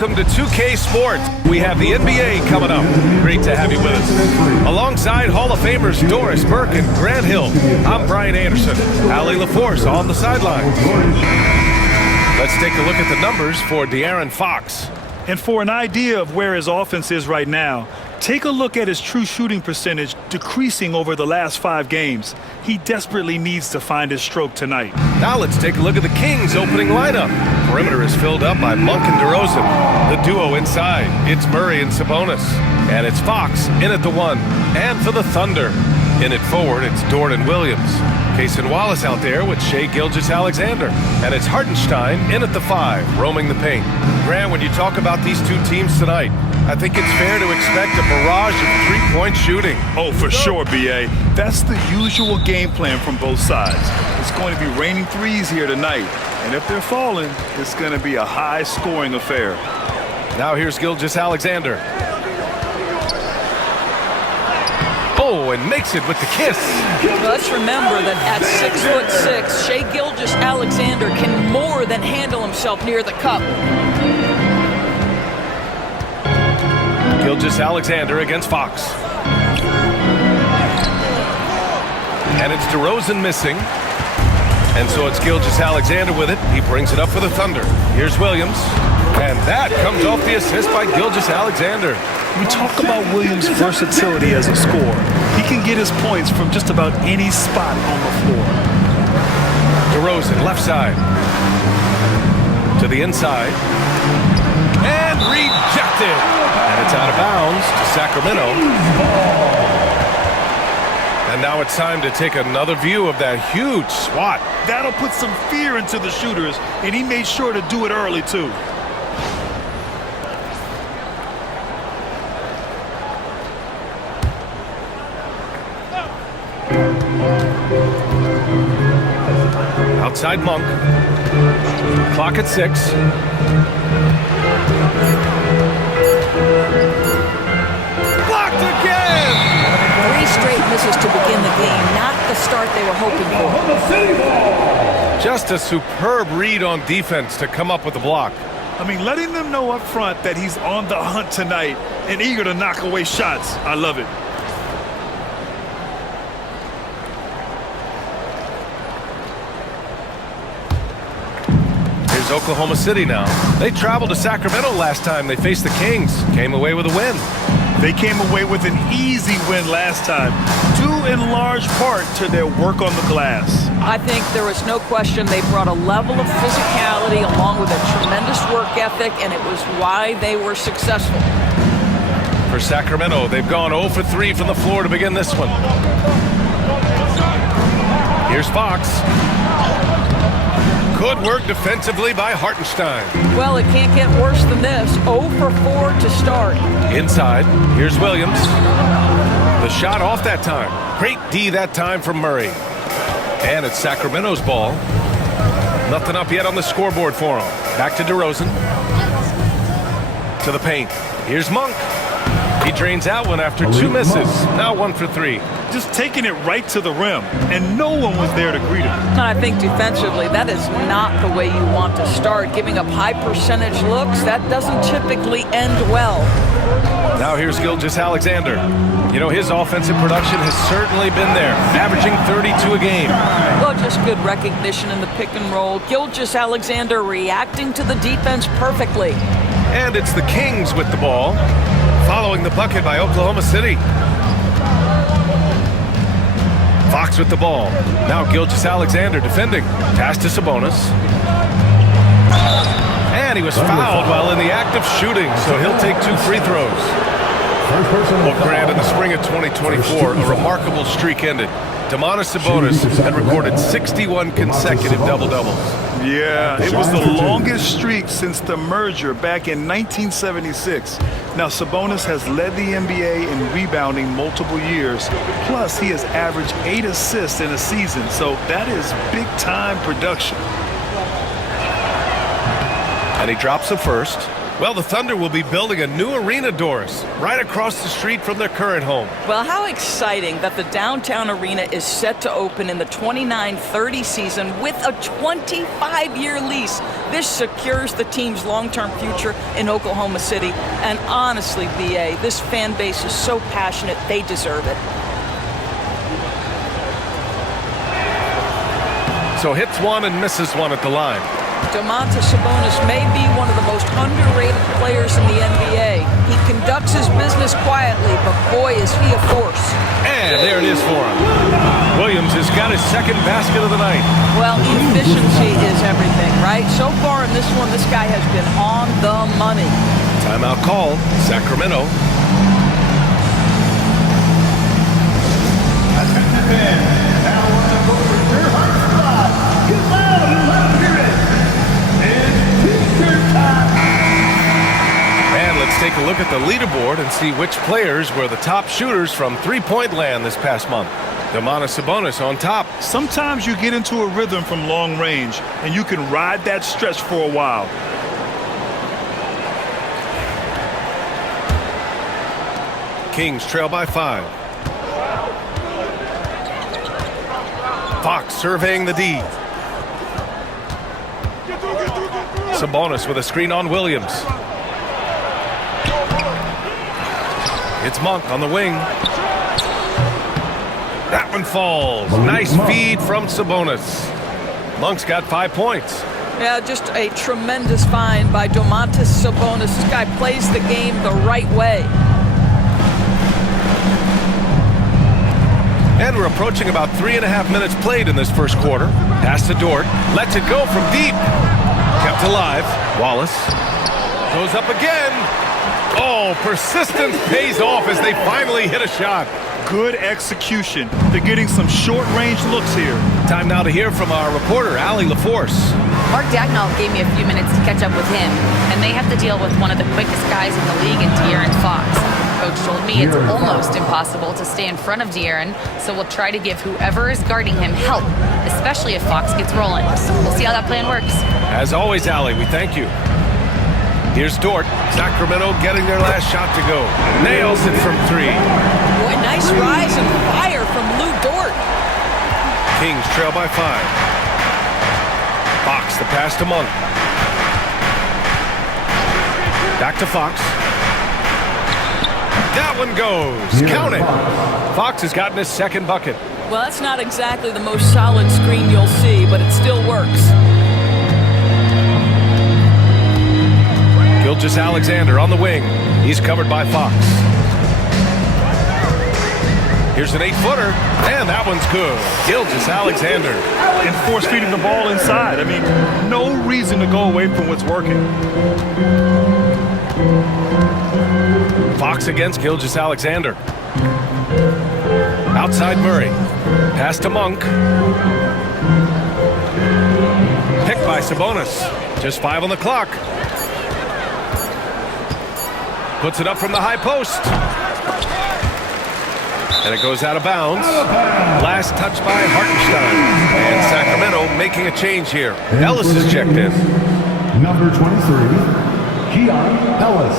welcome to 2K Sports. We have the NBA coming up. Great to have you with us. Alongside Hall of Famers Doris Burke and Grant Hill, I'm Brian Anderson. Allie LaForce on the sidelines. Let's take a look at the numbers for De'Aaron Fox. And for an idea of where his offense is right now, take a look at his true shooting percentage decreasing over the last 5 games. He desperately needs to find his stroke tonight. Now let's take a look at the Kings' opening lineup. Perimeter is filled up by Monk and DeRozan. The duo inside, it's Murray and Sabonis. And it's Fox in at the 1. And for the Thunder, in at forward, it's Dort and Williams. Cason Wallace out there with Shai Gilgeous-Alexander. And it's Hartenstein in at the 5, roaming the paint. Grant, when you talk about these two teams tonight, I think it's fair to expect a barrage of three-point shooting. Oh, for sure, B.A. That's the usual game plan from both sides. It's going to be raining threes here tonight. And if they're falling, it's going to be a high-scoring affair. Now here's Gilgeous-Alexander. Oh, and makes it with the kiss. Let's remember that at 6'6", Shai Gilgeous-Alexander can more than handle himself near the cup. Gilgeous-Alexander against Fox. And it's DeRozan missing. And so it's Gilgeous-Alexander with it. He brings it up for the Thunder. Here's Williams. And that comes off the assist by Gilgeous-Alexander. We talk about Williams' versatility as a scorer. He can get his points from just about any spot on the floor. DeRozan, left side. To the inside. And rejected. And it's out of bounds to Sacramento. And now it's time to take another view of that huge swat. That'll put some fear into the shooters, and he made sure to do it early, too. Outside Monk. Clock at 6. Blocked again! 3 straight misses to begin the game, not the start they were hoping for. Just a superb read on defense to come up with the block. I mean, letting them know up front that he's on the hunt tonight and eager to knock away shots. I love it. Oklahoma City now. They traveled to Sacramento last time they faced the Kings. Came away with a win. They came away with an easy win last time, due in large part to their work on the glass. I think there was no question they brought a level of physicality along with a tremendous work ethic, and it was why they were successful. For Sacramento, they've gone 0 for 3 from the floor to begin this one. Here's Fox. Good work defensively by Hartenstein. Well, it can't get worse than this. 0 for 4 to start. Inside, here's Williams. The shot off that time. Great D that time from Murray. And it's Sacramento's ball. Nothing up yet on the scoreboard for him. Back to DeRozan. To the paint. Here's Monk. He drains that one after 2 misses. Now 1 for 3. Just taking it right to the rim, and no one was there to greet him. And I think defensively, that is not the way you want to start. Giving up high percentage looks, that doesn't typically end well. Now here's Gilgeous-Alexander. You know, his offensive production has certainly been there, averaging 32 a game. Well, just good recognition in the pick and roll. Gilgeous-Alexander reacting to the defense perfectly. And it's the Kings with the ball, following the bucket by Oklahoma City. Fox with the ball. Now Gilgeous-Alexander defending. Pass to Sabonis. And he was fouled while in the act of shooting, so he'll take 2 free throws. Well, Grant, in the spring of 2024, a remarkable streak ended. Domantas Sabonis had recorded 61 consecutive double-doubles. Yeah, it was the longest streak since the merger back in 1976. Now, Sabonis has led the NBA in rebounding multiple years. Plus, he has averaged 8 assists in a season, so that is big-time production. And he drops the first. Well, the Thunder will be building a new arena, Doris, right across the street from their current home. Well, how exciting that the downtown arena is set to open in the 29-30 season with a 25-year lease. This secures the team's long-term future in Oklahoma City. And honestly, BA, this fan base is so passionate, they deserve it. So hits one and misses one at the line. Domantas Sabonis may be one of the most underrated players in the NBA. He conducts his business quietly, but boy, is he a force. And there it is for him. Williams has got his second basket of the night. Well, efficiency is everything, right? So far in this one, this guy has been on the money. Timeout called. Sacramento. Let's take a look at the leaderboard and see which players were the top shooters from three-point land this past month. Domantas Sabonis on top. Sometimes you get into a rhythm from long range, and you can ride that stretch for a while. Kings trail by 5. Fox surveying the D. Sabonis with a screen on Williams. It's Monk on the wing. That one falls. Nice feed from Sabonis. Monk's got 5 points. Yeah, just a tremendous find by Domantas Sabonis. This guy plays the game the right way. And we're approaching about 3.5 minutes played in this first quarter. Pass to Dort. Lets it go from deep. Kept alive. Wallace goes up again. Oh, persistence pays off as they finally hit a shot. Good execution. They're getting some short-range looks here. Time now to hear from our reporter, Allie LaForce. Mark Dagnall gave me a few minutes to catch up with him, and they have to deal with one of the quickest guys in the league in De'Aaron Fox. Coach told me it's almost impossible to stay in front of De'Aaron, so we'll try to give whoever is guarding him help, especially if Fox gets rolling. We'll see how that plan works. As always, Allie, we thank you. Here's Dort. Sacramento getting their last shot to go. Nails it from 3. Boy, nice rise and fire from Lou Dort. Kings trail by 5. Fox, the pass to Monk. Back to Fox. That one goes. Count it. Fox has gotten his second bucket. Well, that's not exactly the most solid screen you'll see, but it still works. Gilgeous-Alexander on the wing. He's covered by Fox. Here's an 8-footer, and that one's good. Gilgeous-Alexander. And force-feeding the ball inside. I mean, no reason to go away from what's working. Fox against Gilgeous-Alexander. Outside Murray. Pass to Monk. Picked by Sabonis. Just 5 on the clock. Puts it up from the high post. And it goes out of bounds. Last touch by Hartenstein. And Sacramento making a change here. Ellis is checked in. Number 23, Keon Ellis.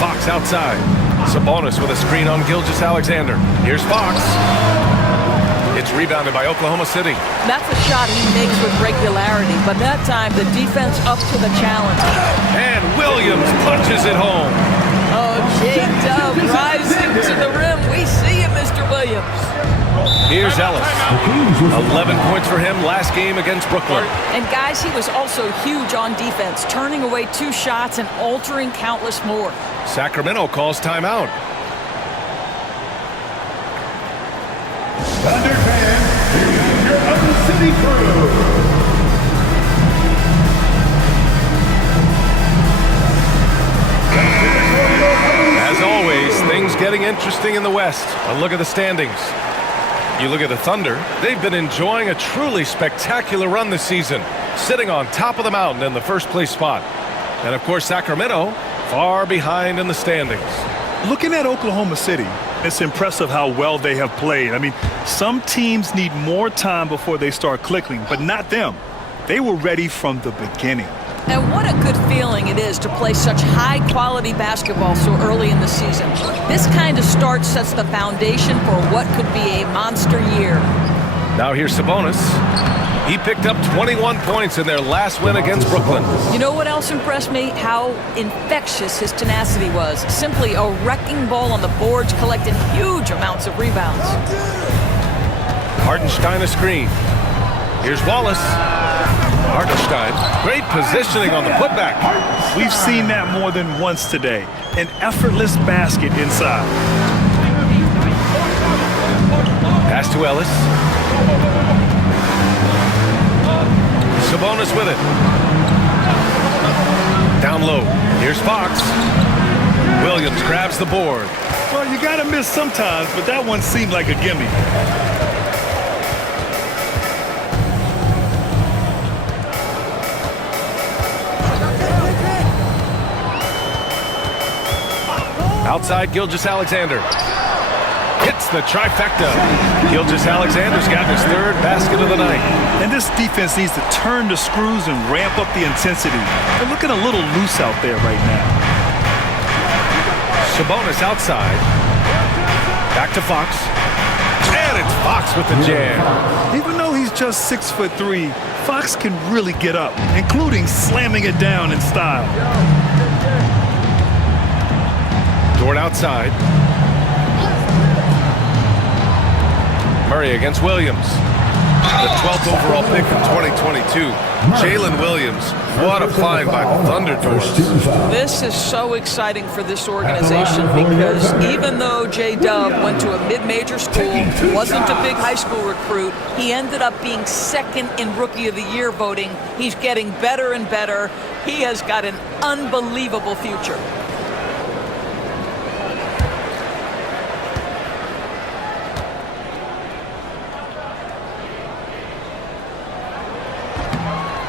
Fox outside. Sabonis with a screen on Gilgeous-Alexander. Here's Fox. It's rebounded by Oklahoma City. That's a shot he makes with regularity, but that time the defense up to the challenge. And Williams punches it home. Oh, J-Dub rising to the rim. We see you, Mr. Williams. Here's Ellis. 11 points for him last game against Brooklyn. And guys, he was also huge on defense, turning away 2 shots and altering countless more. Sacramento calls timeout. Thunder fans, here's your Upper City crew. As always, things getting interesting in the West. A look at the standings. You look at the Thunder, they've been enjoying a truly spectacular run this season, sitting on top of the mountain in the first place spot. And of course, Sacramento, far behind in the standings. Looking at Oklahoma City, It's impressive how well they have played. I mean, some teams need more time before they start clicking, but not them. They were ready from the beginning. And what a good feeling it is to play such high-quality basketball so early in the season. This kind of start sets the foundation for what could be a monster year. Now here's Sabonis. He picked up 21 points in their last win against Brooklyn. You know what else impressed me? How infectious his tenacity was. Simply a wrecking ball on the boards, collecting huge amounts of rebounds. Hartenstein a screen. Here's Wallace. Hartenstein, great positioning on the putback. We've seen that more than once today. An effortless basket inside. Pass to Ellis. Sabonis with it. Down low. Here's Fox. Williams grabs the board. Well, you got to miss sometimes, but that one seemed like a gimme. Outside, Gilgeous-Alexander. Hits the trifecta. Gilgeous-Alexander's got his third basket of the night. And this defense needs to turn the screws and ramp up the intensity. They're looking a little loose out there right now. Sabonis outside. Back to Fox. And it's Fox with the jam. Even though he's just 6'3", Fox can really get up, including slamming it down in style. Dort outside. Murray against Williams. The 12th overall pick from 2022. Jalen Williams. What a find by the Thunder Dwarfs. This is so exciting for this organization because even though J-Dub went to a mid-major school, wasn't a big high school recruit, he ended up being second in Rookie of the Year voting. He's getting better and better. He has got an unbelievable future.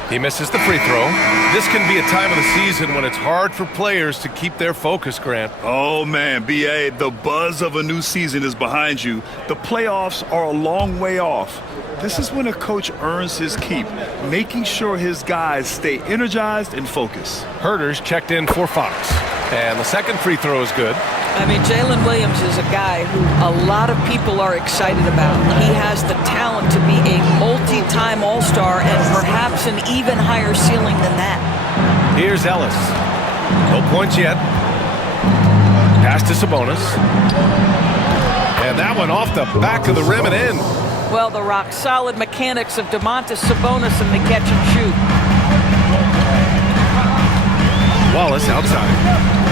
He misses the free throw. This can be a time of the season when it's hard for players to keep their focus, Grant. Oh, man, B.A., the buzz of a new season is behind you. The playoffs are a long way off. This is when a coach earns his keep, making sure his guys stay energized and focused. Herter's checked in for Fox. And the second free throw is good. I mean, Jalen Williams is a guy who a lot of people are excited about. He has the talent to be a multi-time All-Star and perhaps an even higher ceiling than that. Here's Ellis. No points yet. Pass to Sabonis. And that one off the back of the rim and in. Well, the rock-solid mechanics of Domantas Sabonis in the catch and shoot. Wallace outside.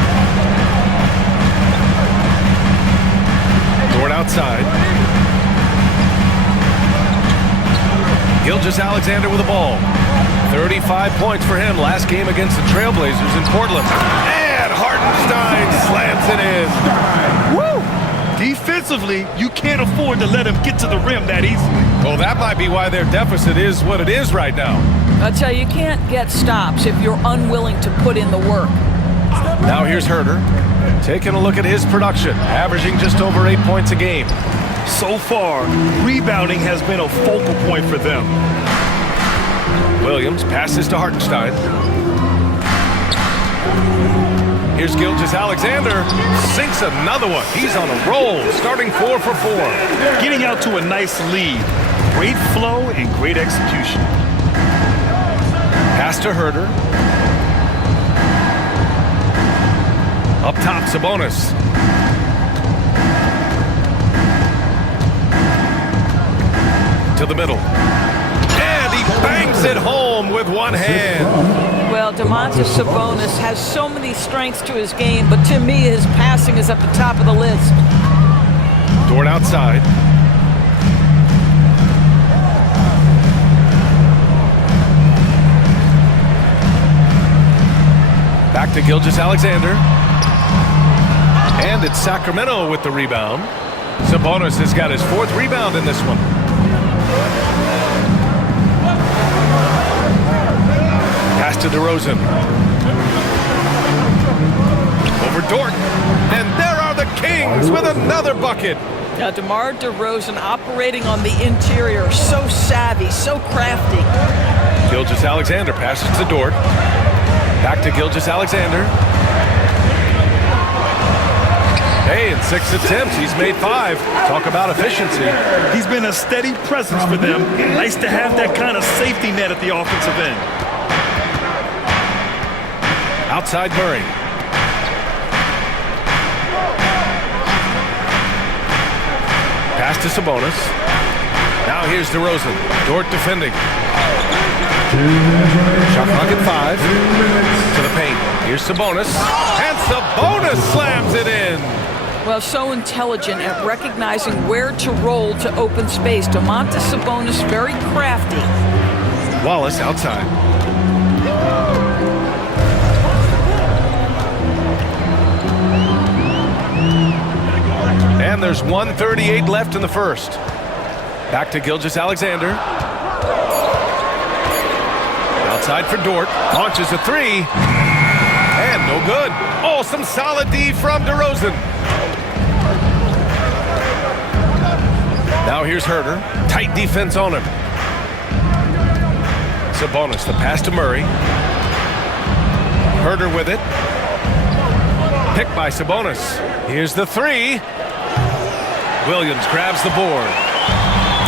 Dort outside. Gilgeous-Alexander with the ball. 35 points for him last game against the Trailblazers in Portland. And Hartenstein slams it in. Woo! Defensively, you can't afford to let him get to the rim that easily. Well, that might be why their deficit is what it is right now. I tell you, you can't get stops if you're unwilling to put in the work. Now here's Herter, taking a look at his production, averaging just over 8 points a game. So far, rebounding has been a focal point for them. Williams passes to Hartenstein. Here's Gilgeous-Alexander, sinks another one. He's on a roll, starting 4 for 4. Getting out to a nice lead. Great flow and great execution. Pass to Herter. Up top, Sabonis. To the middle. And he bangs it home with one hand. Well, Domantas Sabonis has so many strengths to his game, but to me, his passing is at the top of the list. Dort outside. Back to Gilgeous-Alexander. And it's Sacramento with the rebound. Sabonis has got his 4th rebound in this one. Pass to DeRozan. Over Dort. And there are the Kings with another bucket. Now, DeMar DeRozan operating on the interior. So savvy, so crafty. Gilgeous-Alexander passes to Dort. Back to Gilgeous-Alexander. Hey, in 6 attempts, he's made 5. Talk about efficiency. He's been a steady presence for them. Nice to have that kind of safety net at the offensive end. Outside Murray. Pass to Sabonis. Now here's DeRozan. Dort defending. Shot clock at 5. To the paint. Here's Sabonis. And Sabonis slams it in. Well, so intelligent at recognizing where to roll to open space. Domantas Sabonis, very crafty. Wallace outside. And there's 1:38 left in the first. Back to Gilgeous-Alexander. Outside for Dort. Launches a 3. And no good. Oh, some solid D from DeRozan. Now here's Herter. Tight defense on him. Sabonis, the pass to Murray. Herter with it. Picked by Sabonis. Here's the 3. Williams grabs the board.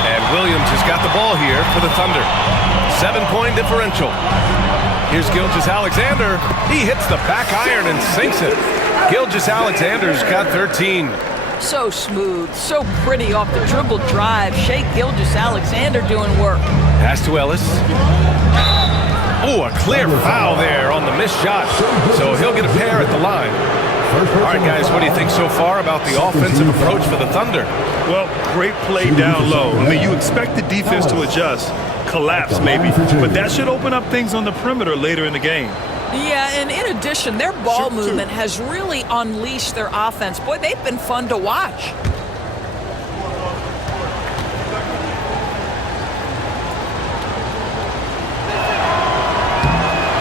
And Williams has got the ball here for the Thunder. 7-point differential. Here's Gilgeous-Alexander. He hits the back iron and sinks it. Gilgeous-Alexander's got 13. So smooth, so pretty off the dribble drive. Shea Gilgeous-Alexander doing work. Pass to Ellis. Oh, a clear foul there on the missed shot. So he'll get a pair at the line. All right, guys, what do you think so far about the offensive approach for the Thunder? Well, great play down low. I mean, you expect the defense to adjust, collapse maybe, but that should open up things on the perimeter later in the game. Yeah, and in addition, their ball movement has really unleashed their offense. Boy, they've been fun to watch.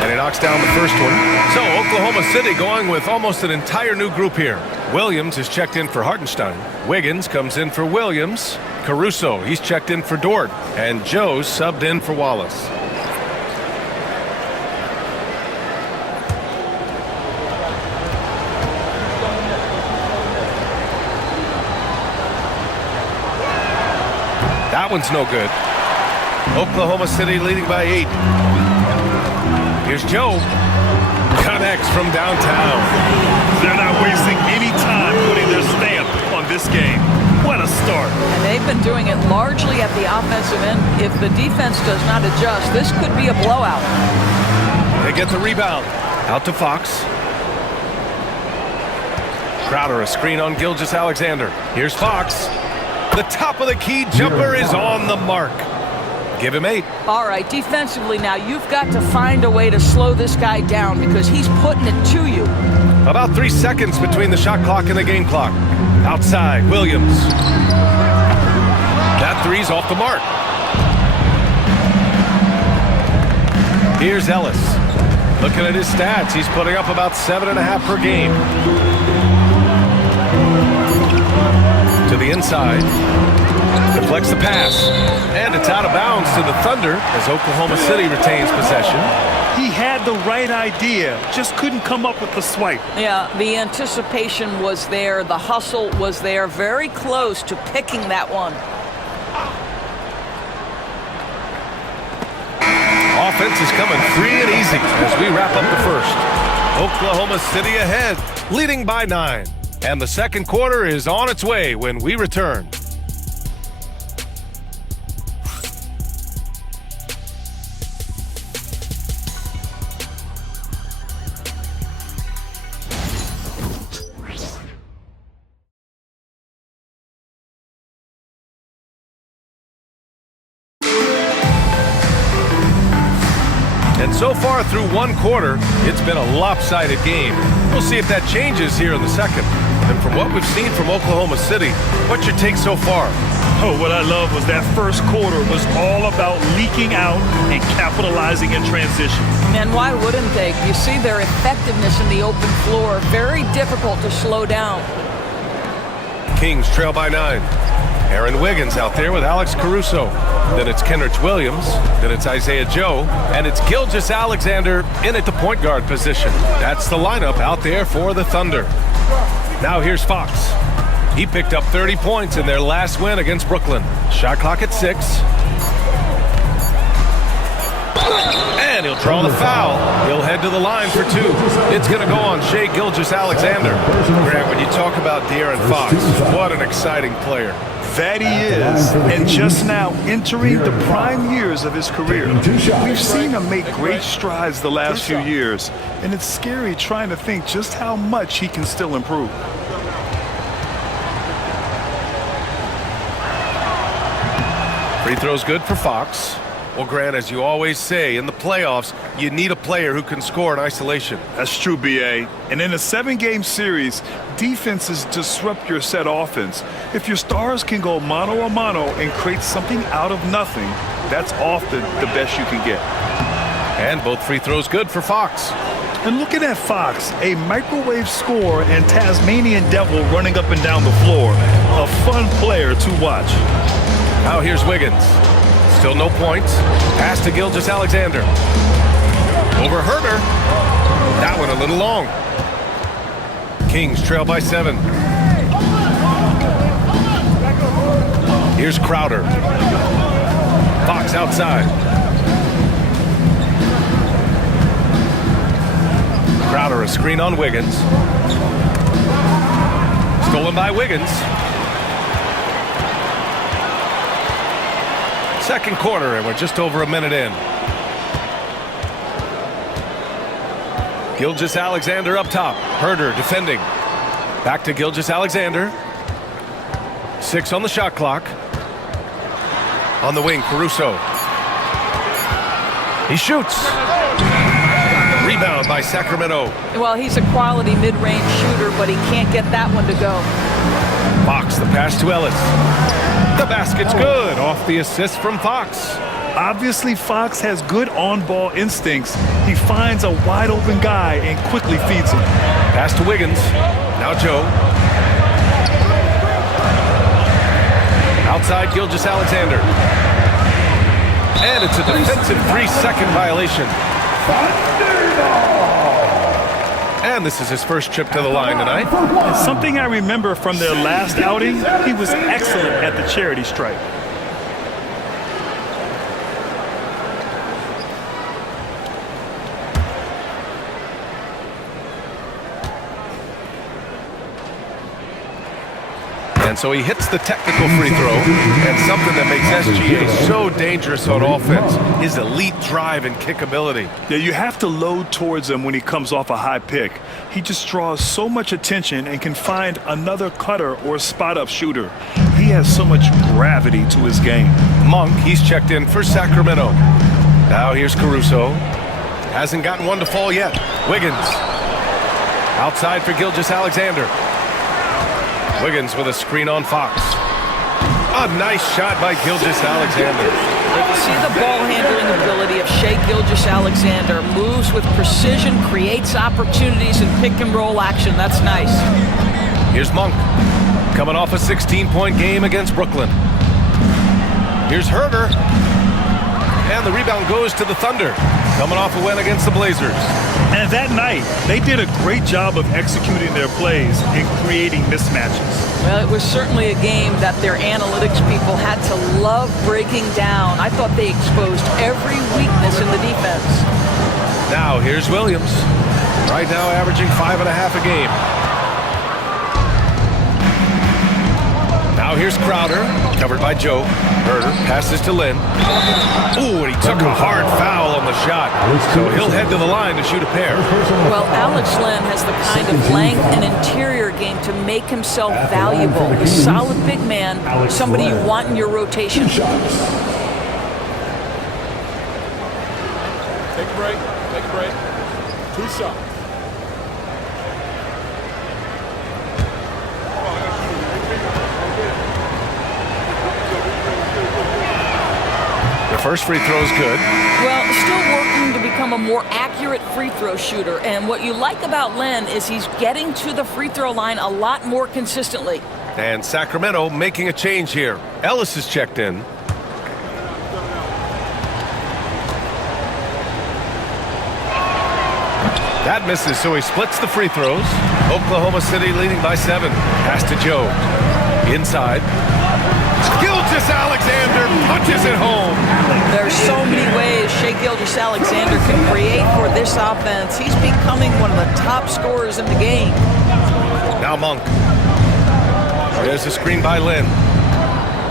And he knocks down the first one. So Oklahoma City going with almost an entire new group here. Williams is checked in for Hartenstein. Wiggins comes in for Williams. Caruso, he's checked in for Dort. And Joe's subbed in for Wallace. That one's no good. Oklahoma City leading by 8. Here's Joe. Connects from downtown. They're not wasting any time putting their stamp on this game. What a start. And they've been doing it largely at the offensive end. If the defense does not adjust, this could be a blowout. They get the rebound. Out to Fox. Crowder, a screen on Gilgeous-Alexander. Here's Fox. The top of the key jumper is on the mark. Give him 8. All right, defensively now, you've got to find a way to slow this guy down because he's putting it to you. About 3 seconds between the shot clock and the game clock. Outside, Williams. That 3's off the mark. Here's Ellis. Looking at his stats, he's putting up about 7.5 per game. To the inside. Deflects the pass. And it's out of bounds to the Thunder as Oklahoma City retains possession. He had the right idea, just couldn't come up with the swipe. Yeah, the anticipation was there. The hustle was there. Very close to picking that one. Offense is coming free and easy as we wrap up the first. Oklahoma City ahead, leading by 9. And the second quarter is on its way when we return. And so far through one quarter, it's been a lopsided game. We'll see if that changes here in the second. And from what we've seen from Oklahoma City, what's your take so far? Oh, what I love was that first quarter was all about leaking out and capitalizing in transition. And why wouldn't they? You see their effectiveness in the open floor. Very difficult to slow down. Kings trail by 9. Aaron Wiggins out there with Alex Caruso. Then it's Kenrich Williams. Then it's Isaiah Joe. And it's Gilgeous-Alexander in at the point guard position. That's the lineup out there for the Thunder. Now here's Fox. He picked up 30 points in their last win against Brooklyn. Shot clock at 6. And he'll draw the foul. He'll head to the line for 2. It's going to go on Shai Gilgeous-Alexander. Grant, when you talk about De'Aaron Fox, what an exciting player. That he is, and just now entering the prime years of his career. We've seen him make great strides the last few years, and it's scary trying to think just how much he can still improve. Free throw's good for Fox. Well, Grant, as you always say, in the playoffs, you need a player who can score in isolation. That's true, B.A. And in a 7-game series, defenses disrupt your set offense. If your stars can go mano-a-mano and create something out of nothing, that's often the best you can get. And both free throws good for Fox. And looking at Fox, a microwave scorer and Tasmanian devil running up and down the floor. A fun player to watch. Now here's Wiggins. Still no points. Pass to Gilgeous-Alexander. Over Herter. That one a little long. Kings trail by 7. Here's Crowder. Fox outside. Crowder a screen on Wiggins. Stolen by Wiggins. Second quarter, and we're just over a minute in. Gilgeous-Alexander up top. Herter defending. Back to Gilgeous-Alexander. 6 on the shot clock. On the wing, Caruso. He shoots. Rebound by Sacramento. Well, he's a quality mid-range shooter, but he can't get that one to go. Fox, the pass to Ellis. The basket's good off the assist from Fox. Obviously, Fox has good on-ball instincts. He finds a wide-open guy and quickly feeds him. Pass to Wiggins. Now Joe. Outside Gilgeous-Alexander. And it's a defensive 3-second violation. And this is his first trip to the line tonight. Something I remember from their last outing, he was excellent at the charity stripe. And so he hits the technical free throw, and something that makes SGA so dangerous on offense, his elite drive and kickability. Yeah, you have to load towards him when he comes off a high pick. He just draws so much attention and can find another cutter or spot-up shooter. He has so much gravity to his game. Monk, he's checked in for Sacramento. Now here's Caruso. Hasn't gotten one to fall yet. Wiggins. Outside for Gilgeous-Alexander. Wiggins with a screen on Fox. A nice shot by Gilgeous-Alexander. You can see the ball handling ability of Shai Gilgeous-Alexander. Moves with precision, creates opportunities in pick and roll action. That's nice. Here's Monk, coming off a 16-point game against Brooklyn. Here's Herter. And the rebound goes to the Thunder, coming off a win against the Blazers. And that night, they did a great job of executing their plays and creating mismatches. Well, it was certainly a game that their analytics people had to love breaking down. I thought they exposed every weakness in the defense. Now, here's Williams. Right now averaging 5.5 a game. Now here's Crowder, covered by Joe. Herter passes to Lynn. Ooh, and he took a hard foul on the shot. So he'll head to the line to shoot a pair. Well, Alex Lynn has the kind of length and interior game to make himself valuable. A solid big man, somebody you want in your rotation. Take a break. Take a break. 2 shots. The first free throw is good. Well, still working to become a more accurate free throw shooter. And what you like about Lynn is he's getting to the free throw line a lot more consistently. And Sacramento making a change here. Ellis is checked in. That misses, so he splits the free throws. Oklahoma City leading by 7. Pass to Joe. Inside. Gilgeous-Alexander punches it home. There's so many ways Shai Gilgeous-Alexander can create for this offense. He's becoming one of the top scorers in the game. Now Monk. There's a screen by Lynn.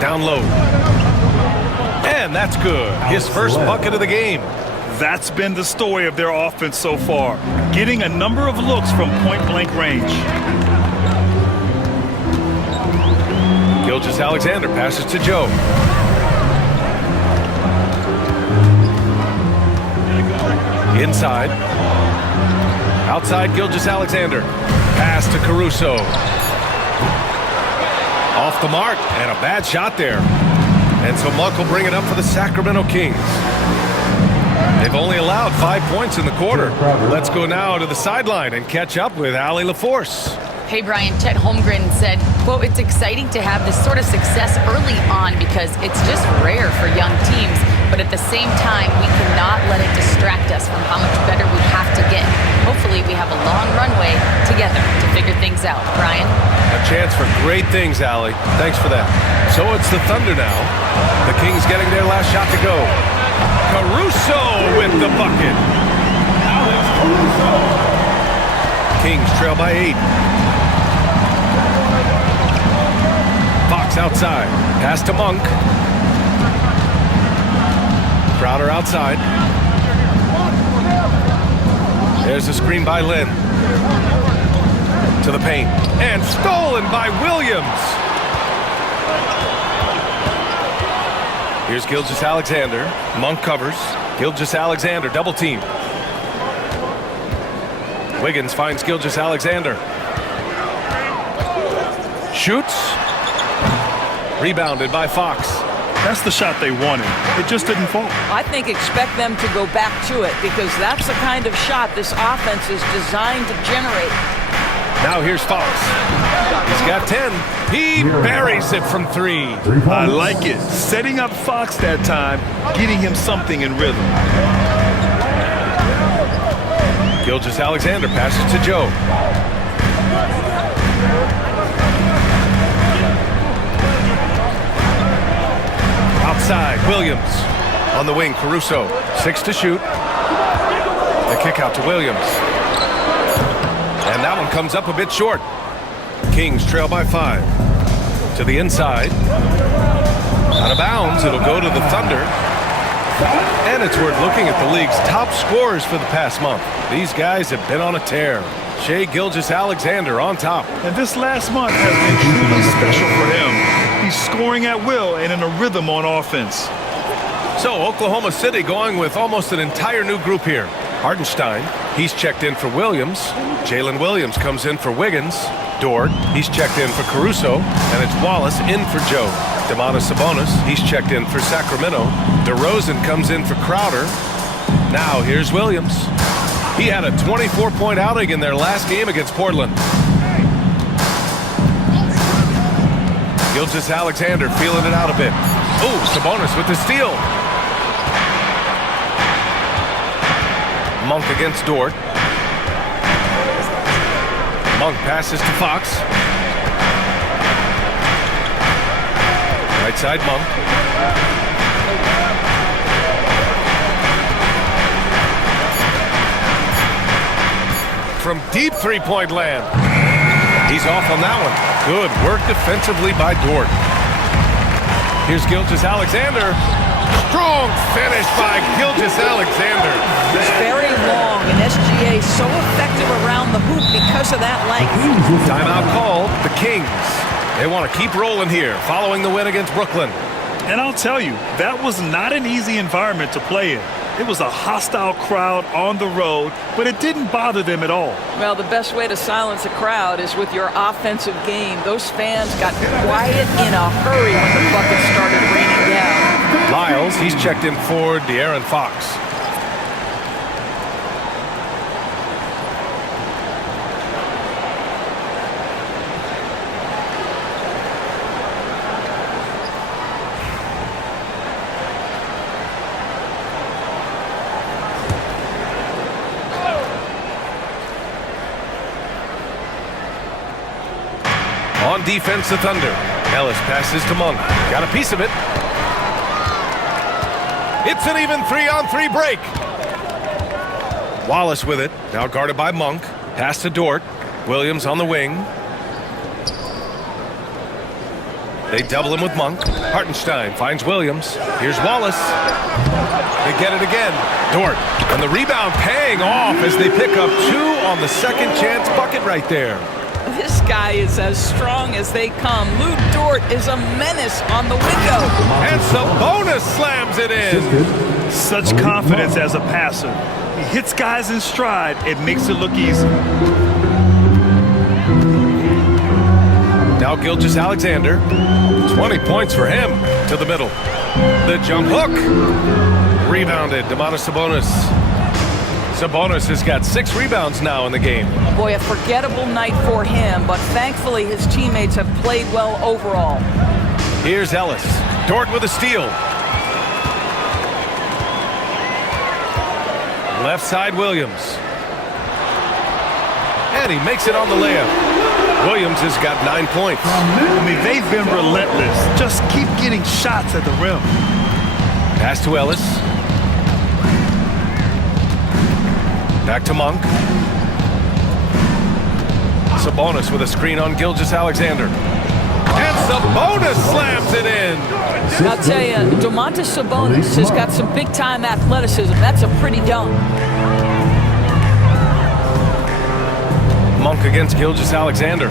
Down low. And that's good. His first bucket of the game. That's been the story of their offense so far, getting a number of looks from point-blank range. Gilgeous-Alexander passes to Joe. Inside. Outside Gilgeous-Alexander. Pass to Caruso. Off the mark, and a bad shot there. And so Monk will bring it up for the Sacramento Kings. They've only allowed 5 points in the quarter. Let's go now to the sideline and catch up with Allie LaForce. Hey, Brian, Chet Holmgren said, quote, "It's exciting to have this sort of success early on because it's just rare for young teams. But at the same time, we cannot let it distract us from how much better we have to get. Hopefully, we have a long runway together to figure things out." Brian? A chance for great things, Allie. Thanks for that. So it's the Thunder now. The Kings getting their last shot to go. Caruso with the bucket. Kings trail by 8. Fox outside. Pass to Monk. Crowder outside. There's a screen by Lynn. To the paint. And stolen by Williams. Here's Gilgeous-Alexander. Monk covers. Gilgeous-Alexander double team. Wiggins finds Gilgeous-Alexander. Shoots. Rebounded by Fox. That's the shot they wanted. It just didn't fall. I think expect them to go back to it because that's the kind of shot this offense is designed to generate. Now here's Fox. He's got 10. He buries it from 3. I like it. Setting up Fox that time, getting him something in rhythm. Gilgeous-Alexander passes to Joe. Outside, Williams. On the wing, Caruso. 6 to shoot. The kick out to Williams. And that one comes up a bit short. Kings trail by 5. To the inside. Out of bounds, it'll go to the Thunder. And it's worth looking at the league's top scorers for the past month. These guys have been on a tear. Shai Gilgeous-Alexander on top. And this last month has been truly special for him. He's scoring at will and in a rhythm on offense. So Oklahoma City going with almost an entire new group here. Hartenstein, he's checked in for Williams. Jalen Williams comes in for Wiggins. Dort, he's checked in for Caruso. And it's Wallace in for Joe. Domantas Sabonis, he's checked in for Sacramento. DeRozan comes in for Crowder. Now here's Williams. He had a 24-point outing in their last game against Portland. Gilgeous-Alexander feeling it out a bit. Oh, Sabonis with the steal. Monk against Dort. Monk passes to Fox. Right side, Monk. From deep three-point land. He's off on that one. Good work defensively by Dort. Here's Gilgeous-Alexander. Strong finish by Gilgeous-Alexander. He's very long, and SGA so effective around the hoop because of that length. Timeout called. The Kings. They want to keep rolling here following the win against Brooklyn. And I'll tell you, that was not an easy environment to play in. It was a hostile crowd on the road, but it didn't bother them at all. Well, the best way to silence a crowd is with your offensive game. Those fans got quiet in a hurry when the buckets started raining down. Lyles, he's checked in for De'Aaron Fox. On defense, the Thunder. Ellis passes to Monk. Got a piece of it. It's an even 3-on-3 break. Wallace with it. Now guarded by Monk. Pass to Dort. Williams on the wing. They double him with Monk. Hartenstein finds Williams. Here's Wallace. They get it again. Dort. And the rebound paying off as they pick up 2 on the second chance bucket right there. This guy is as strong as they come. Lou Dort is a menace on the window. And Sabonis slams it in. Such confidence as a passer. He hits guys in stride. It makes it look easy. Now Gilgeous-Alexander. 20 points for him. To the middle. The jump hook. Rebounded. Domantas Sabonis. Sabonis has got 6 rebounds now in the game. Boy, a forgettable night for him, but thankfully his teammates have played well overall. Here's Ellis. Dort with a steal. Left side, Williams. And he makes it on the layup. Williams has got 9 points. I mean, they've been relentless. Just keep getting shots at the rim. Pass to Ellis. Back to Monk. Sabonis with a screen on Gilgeous-Alexander. And Sabonis slams it in. I'll tell you, Domantas Sabonis has got some big-time athleticism. That's a pretty dunk. Monk against Gilgeous-Alexander.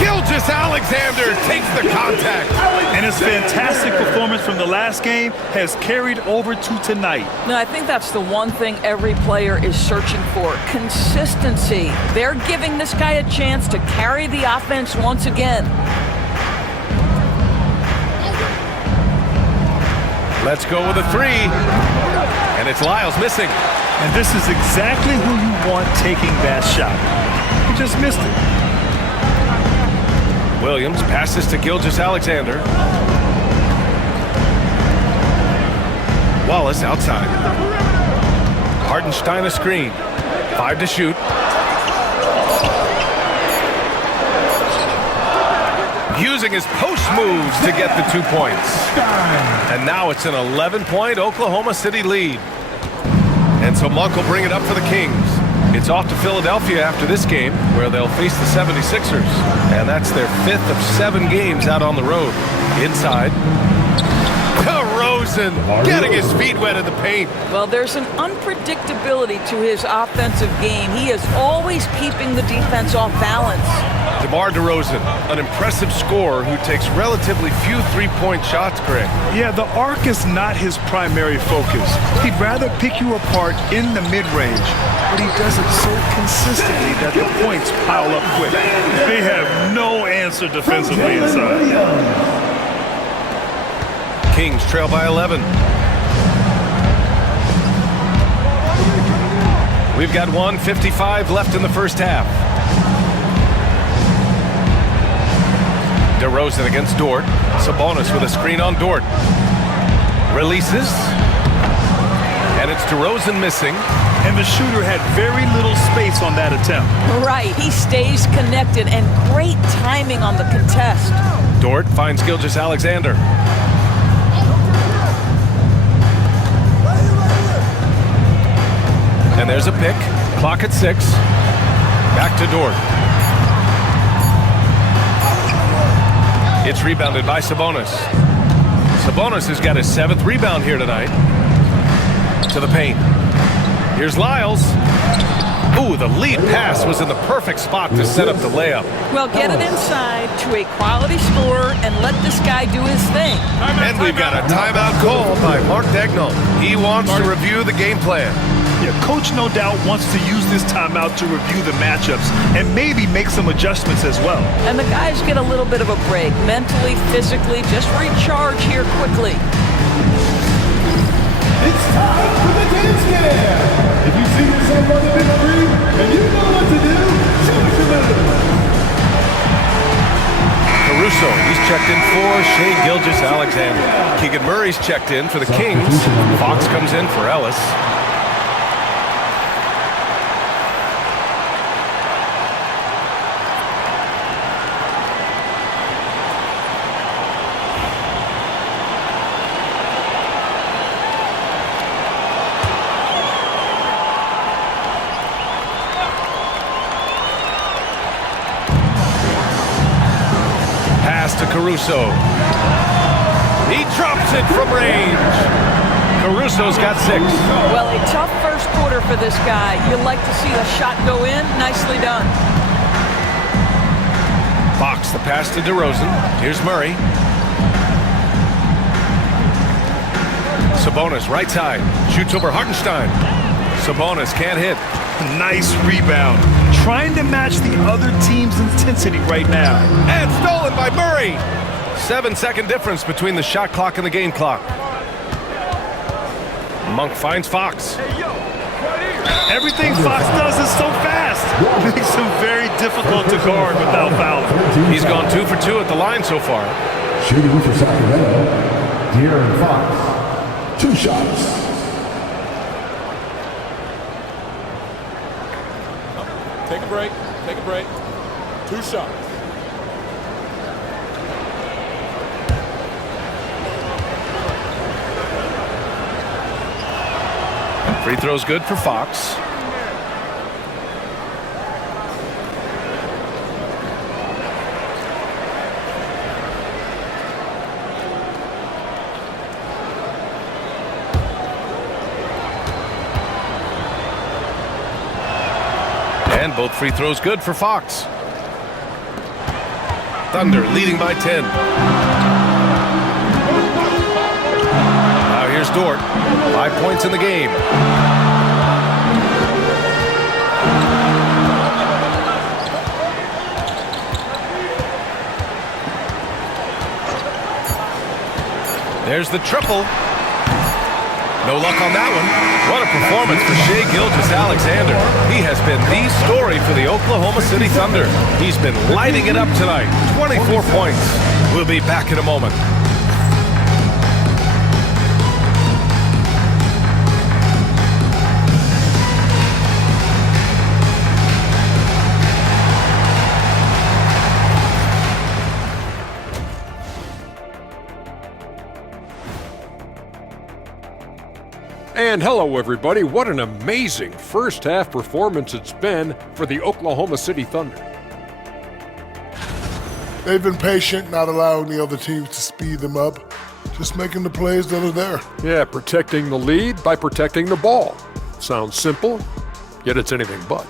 Gilgeous-Alexander takes the contact. And his fantastic performance from the last game has carried over to tonight. No, I think that's the one thing every player is searching for. Consistency. They're giving this guy a chance to carry the offense once again. Let's go with a 3. And it's Lyles missing. And this is exactly who you want taking that shot. He just missed it. Williams passes to Gilgeous-Alexander. Wallace outside. Hartenstein a screen. 5 to shoot. Using his post moves to get the 2 points. And now it's an 11-point Oklahoma City lead. And so Monk will bring it up for the Kings. It's off to Philadelphia after this game, where they'll face the 76ers. And that's their 5th of 7 games out on the road. Inside. DeRozan getting his feet wet in the paint. Well, there's an unpredictability to his offensive game. He is always keeping the defense off balance. DeMar DeRozan, an impressive scorer who takes relatively few three-point shots, Greg. Yeah, the arc is not his primary focus. He'd rather pick you apart in the mid-range, but he does it so consistently that the points pile up quick. They have no answer defensively inside. Kings trail by 11. We've got 1:55 left in the first half. DeRozan against Dort. Sabonis with a screen on Dort. Releases. And it's DeRozan missing. And the shooter had very little space on that attempt. Right, he stays connected, and great timing on the contest. Dort finds Gilgeous-Alexander. And there's a pick. Clock at 6. Back to Dort. It's rebounded by Sabonis. Sabonis has got his 7th rebound here tonight. To the paint. Here's Lyles. Ooh, the lead pass was in the perfect spot to set up the layup. Well, get it inside to a quality scorer and let this guy do his thing. And we've got a timeout called by Mark Daigneault. He wants to review the game plan. Yeah, coach no doubt wants to use this timeout to review the matchups and maybe make some adjustments as well. And the guys get a little bit of a break, mentally, physically, just recharge here quickly. It's time for the dance cam. If you see yourself on the big screen and you know what to do, show us your move. Caruso, he's checked in for Shai Gilgeous-Alexander. Keegan Murray's checked in for the Kings. Fox comes in for Ellis. Caruso. He drops it from range. Caruso's got 6. Well, a tough first quarter for this guy. You like to see the shot go in. Nicely done. Fox the pass to DeRozan. Here's Murray. Sabonis right side. Shoots over Hartenstein. Sabonis can't hit. Nice rebound. Trying to match the other team's intensity right now. And stolen by Murray. 7-second difference between the shot clock and the game clock. Monk finds Fox. Everything Fox does is so fast. Makes him very difficult to guard without fouling. He's gone 2 for 2 at the line so far. Shooting for Sacramento, De'Aaron Fox. 2 shots. Take a break. Take a break. 2 shots. Free throw's good for Fox. And both free throws good for Fox. Thunder leading by 10. Now here's Dort. 5 points in the game. There's the triple. No luck on that one. What a performance for Shai Gilgeous-Alexander. He has been the story for the Oklahoma City Thunder. He's been lighting it up tonight. 24 points. We'll be back in a moment. And hello, everybody. What an amazing first half performance it's been for the Oklahoma City Thunder. They've been patient, not allowing the other teams to speed them up, just making the plays that are there. Yeah, protecting the lead by protecting the ball. Sounds simple, yet it's anything but.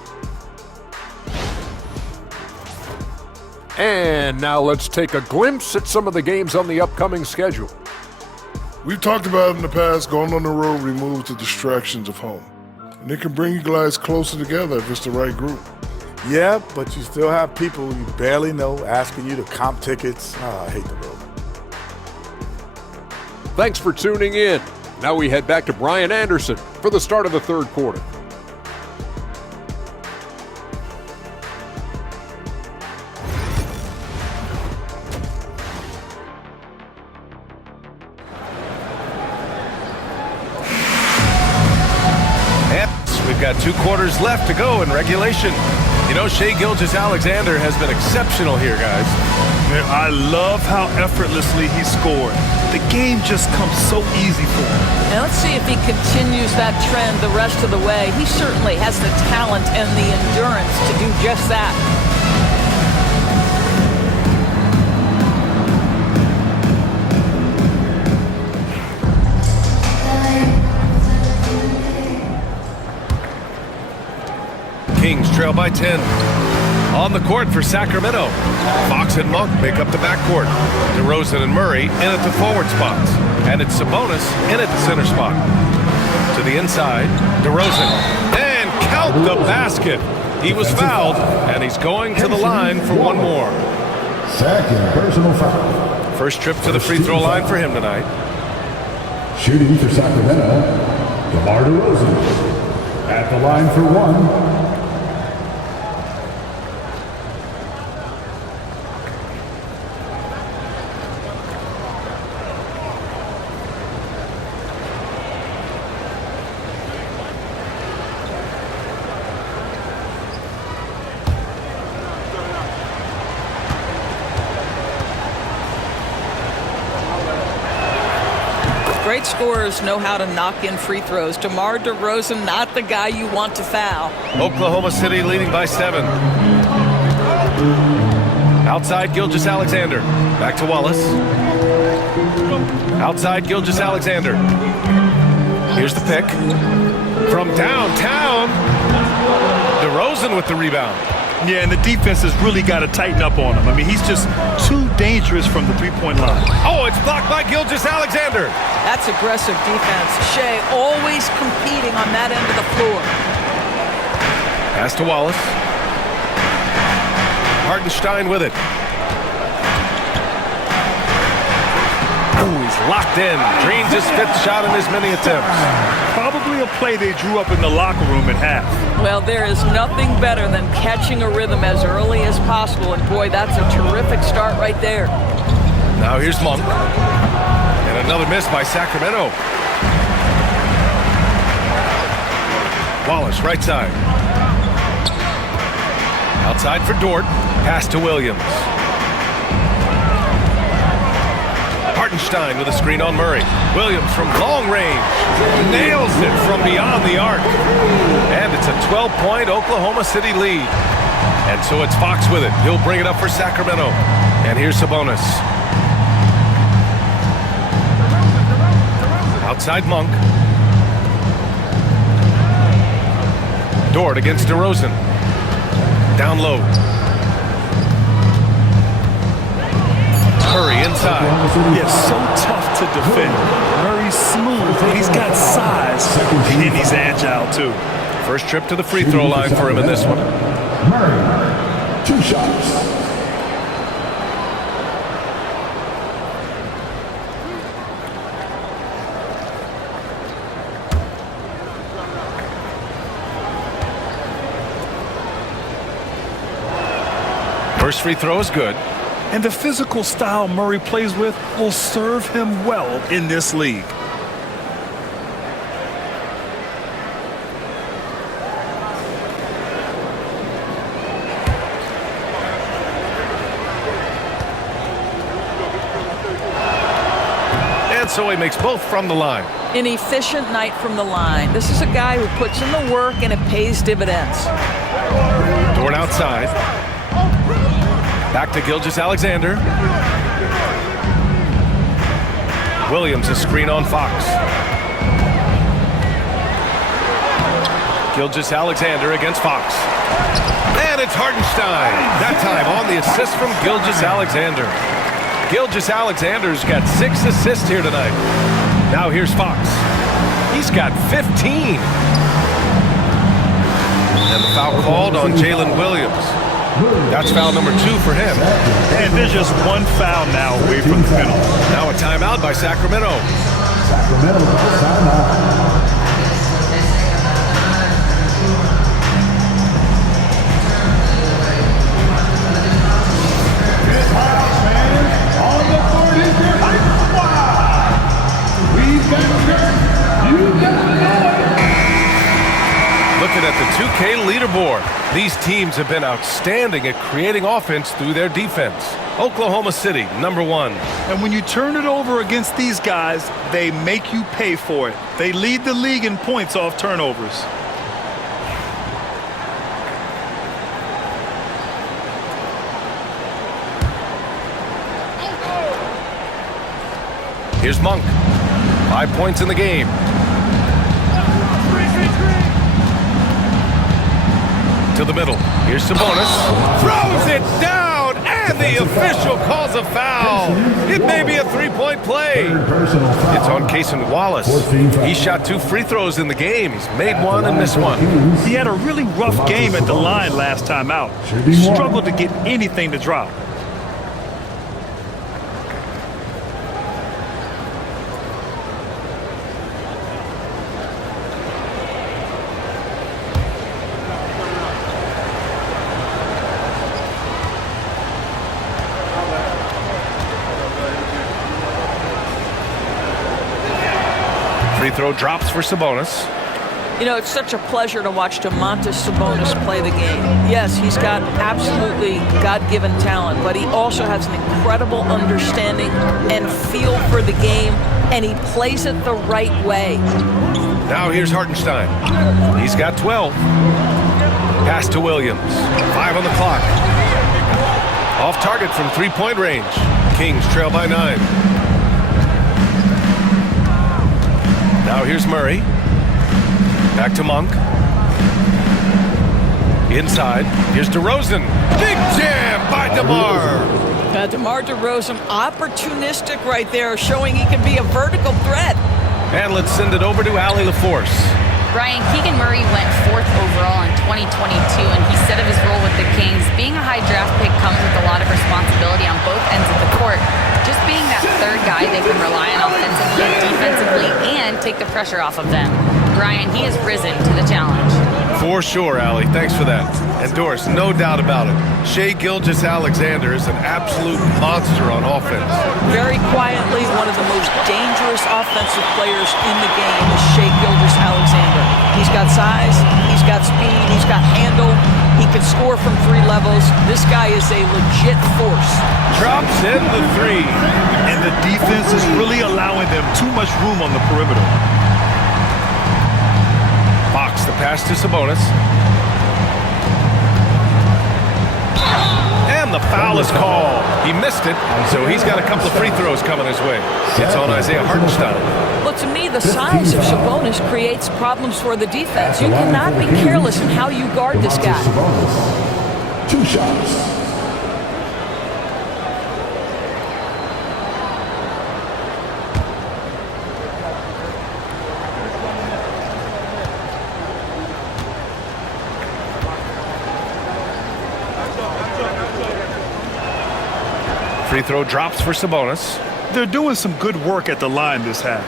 And now let's take a glimpse at some of the games on the upcoming schedule. We've talked about in the past, going on the road removes the distractions of home. And it can bring you guys closer together if it's the right group. Yeah, but you still have people you barely know asking you to comp tickets. I hate the road. Thanks for tuning in. Now we head back to Brian Anderson for the start of the third quarter. We've got 2 quarters left to go in regulation. You know, Shai Gilgeous-Alexander has been exceptional here, guys. Man, I love how effortlessly he scored. The game just comes so easy for him. Now let's see if he continues that trend the rest of the way. He certainly has the talent and the endurance to do just that. Kings trail by 10. On the court for Sacramento. Fox and Monk make up the backcourt. DeRozan and Murray in at the forward spots. And it's Sabonis in at the center spot. To the inside, DeRozan. And count the basket. He was fouled, and he's going to the line for one more. Second personal foul. First trip to the free throw line for him tonight. Shooting for Sacramento, DeMar DeRozan. At the line for one. Great scorers know how to knock in free throws. DeMar DeRozan, not the guy you want to foul. Oklahoma City leading by 7. Outside Gilgeous-Alexander. Back to Wallace. Outside Gilgeous-Alexander. Here's the pick. From downtown. DeRozan with the rebound. Yeah, and the defense has really got to tighten up on him. I mean, he's just too dangerous from the three-point line. Oh, it's blocked by Gilgeous-Alexander. That's aggressive defense. Shea always competing on that end of the floor. Pass to Wallace. Hartenstein with it. Ooh, he's locked in. Drains his 5th shot in as many attempts. Probably a play they drew up in the locker room at half. Well, there is nothing better than catching a rhythm as early as possible, and boy, that's a terrific start right there. Now here's Monk. And another miss by Sacramento. Wallace, right side. Outside for Dort. Pass to Williams. Hartenstein with a screen on Murray. Williams from long range. Nails it from beyond the arc. And it's a 12-point Oklahoma City lead. And so it's Fox with it. He'll bring it up for Sacramento. And here's Sabonis. Outside Monk. Dort against DeRozan. Down low. Murray inside. Yeah, so tough to defend. Murray's smooth, and he's got size, and he's agile too. First trip to the free throw line for him in this one. Murray, 2 shots. First free throw is good. And the physical style Murray plays with will serve him well in this league. And so he makes both from the line. An efficient night from the line. This is a guy who puts in the work and it pays dividends. Dort outside. Back to Gilgeous-Alexander. Williams, a screen on Fox. Gilgeous-Alexander against Fox. And it's Hartenstein. That time on the assist from Gilgeous-Alexander. Gilgeous-Alexander's got 6 assists here tonight. Now here's Fox. He's got 15. And the foul called on Jalen Williams. That's foul number 2 for him. And there's just one foul now away from the penalty. Now a timeout by Sacramento. Sacramento timeout. Looking at the 2K leaderboard, these teams have been outstanding at creating offense through their defense. Oklahoma City, number 1. And when you turn it over against these guys, they make you pay for it. They lead the league in points off turnovers. Here's Monk. 5 points in the game. To the middle. Here's Sabonis. Throws it down, and the official calls a foul. It may be a 3-point play. It's on Cason Wallace. He shot 2 free throws in the game. He's made 1 and missed 1. He had a really rough game at the line last time out. Struggled to get anything to drop. Free throw drops for Sabonis. You know, it's such a pleasure to watch Domantas Sabonis play the game. Yes, he's got absolutely God-given talent, but he also has an incredible understanding and feel for the game, and he plays it the right way. Now here's Hartenstein. He's got 12. Pass to Williams. 5 on the clock. Off target from three-point range. Kings trail by 9. Now here's Murray. Back to Monk. Inside. Here's DeRozan. Big jam by DeMar. DeMar DeRozan, opportunistic right there, showing he can be a vertical threat. And let's send it over to Allie LaForce. Brian, Keegan Murray went 4th overall in 2022, and he said of his role with the Kings, being a high draft pick comes with a lot of responsibility on both ends of the court. Just being that third guy they can rely on offensively, defensively, and take the pressure off of them. Brian, he has risen to the challenge. For sure, Allie. Thanks for that. And Doris, no doubt about it. Shai Gilgeous-Alexander is an absolute monster on offense. Very quietly, one of the most dangerous offensive players in the game is Shai Gilgeous-Alexander. He's got size, he's got speed, he's got handle. He can score from 3 levels. This guy is a legit force. Drops in the 3. And the defense is really allowing them too much room on the perimeter. Fox, the pass to Sabonis. And the foul is called. He missed it, so he's got a couple of free throws coming his way. It's on Isaiah Hartenstein. But to me, the size of Sabonis creates problems for the defense. You cannot be careless in how you guard this guy. 2 shots. Free throw drops for Sabonis. They're doing some good work at the line this half.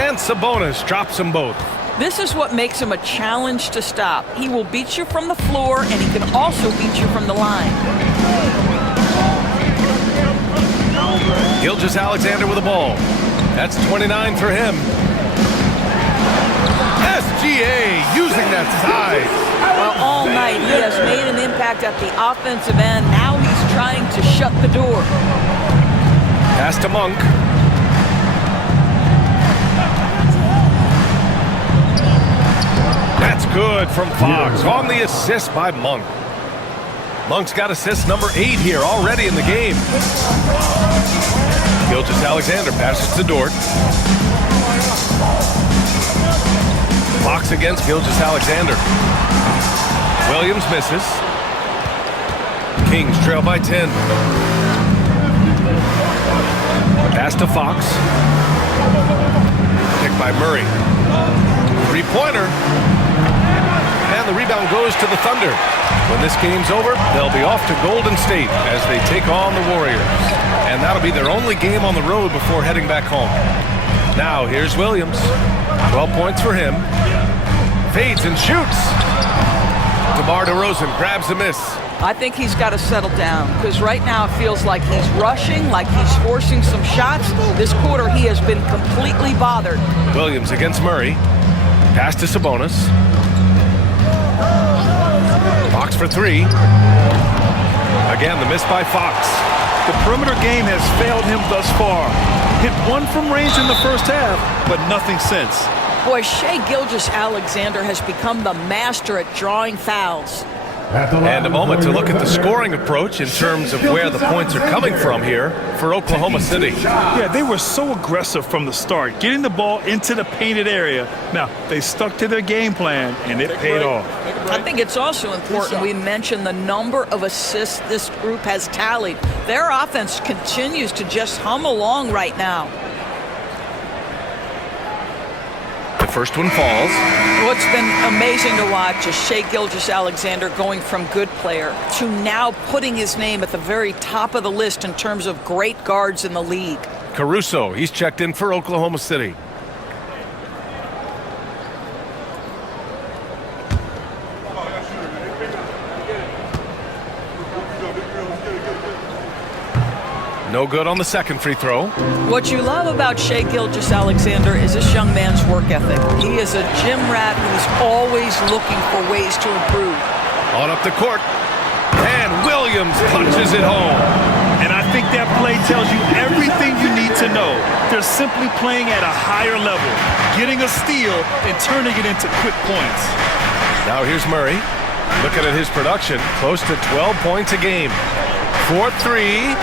And Sabonis drops them both. This is what makes him a challenge to stop. He will beat you from the floor, and he can also beat you from the line. Gilgeous-Alexander with the ball. That's 29 for him. SGA using that size. Well, all night he has made an impact at the offensive end. Now he's trying to shut the door. Pass to Monk. That's good from Fox on the assist by Monk. Monk's got assist number 8 here already in the game. Gilgeous-Alexander passes to Dort. Fox against Gilgeous-Alexander. Williams misses. Kings trail by 10. Pass to Fox. Picked by Murray. 3-pointer. And the rebound goes to the Thunder. When this game's over, they'll be off to Golden State as they take on the Warriors. And that'll be their only game on the road before heading back home. Now, here's Williams. 12 points for him. Fades and shoots. DeMar DeRozan grabs the miss. I think he's got to settle down because right now it feels like he's rushing, like he's forcing some shots. This quarter he has been completely bothered. Williams against Murray. Pass to Sabonis. Fox for 3. Again, the miss by Fox. The perimeter game has failed him thus far. Hit 1 from range in the first half, but nothing since. Boy, Shai Gilgeous-Alexander has become the master at drawing fouls. And a moment to look at the scoring approach in terms of where the points are coming from here for Oklahoma City. Yeah, they were so aggressive from the start, getting the ball into the painted area. Now, they stuck to their game plan, and it paid off. I think it's also important we mention the number of assists this group has tallied. Their offense continues to just hum along right now. The first one falls. What's been amazing to watch is Shai Gilgeous-Alexander going from good player to now putting his name at the very top of the list in terms of great guards in the league. Caruso, he's checked in for Oklahoma City. No good on the second free throw. What you love about Shai Gilgeous-Alexander is this young man's work ethic. He is a gym rat who's always looking for ways to improve. On up the court. And Williams punches it home. And I think that play tells you everything you need to know. They're simply playing at a higher level, getting a steal and turning it into quick points. Now here's Murray. Looking at his production, close to 12 points a game. 4-3.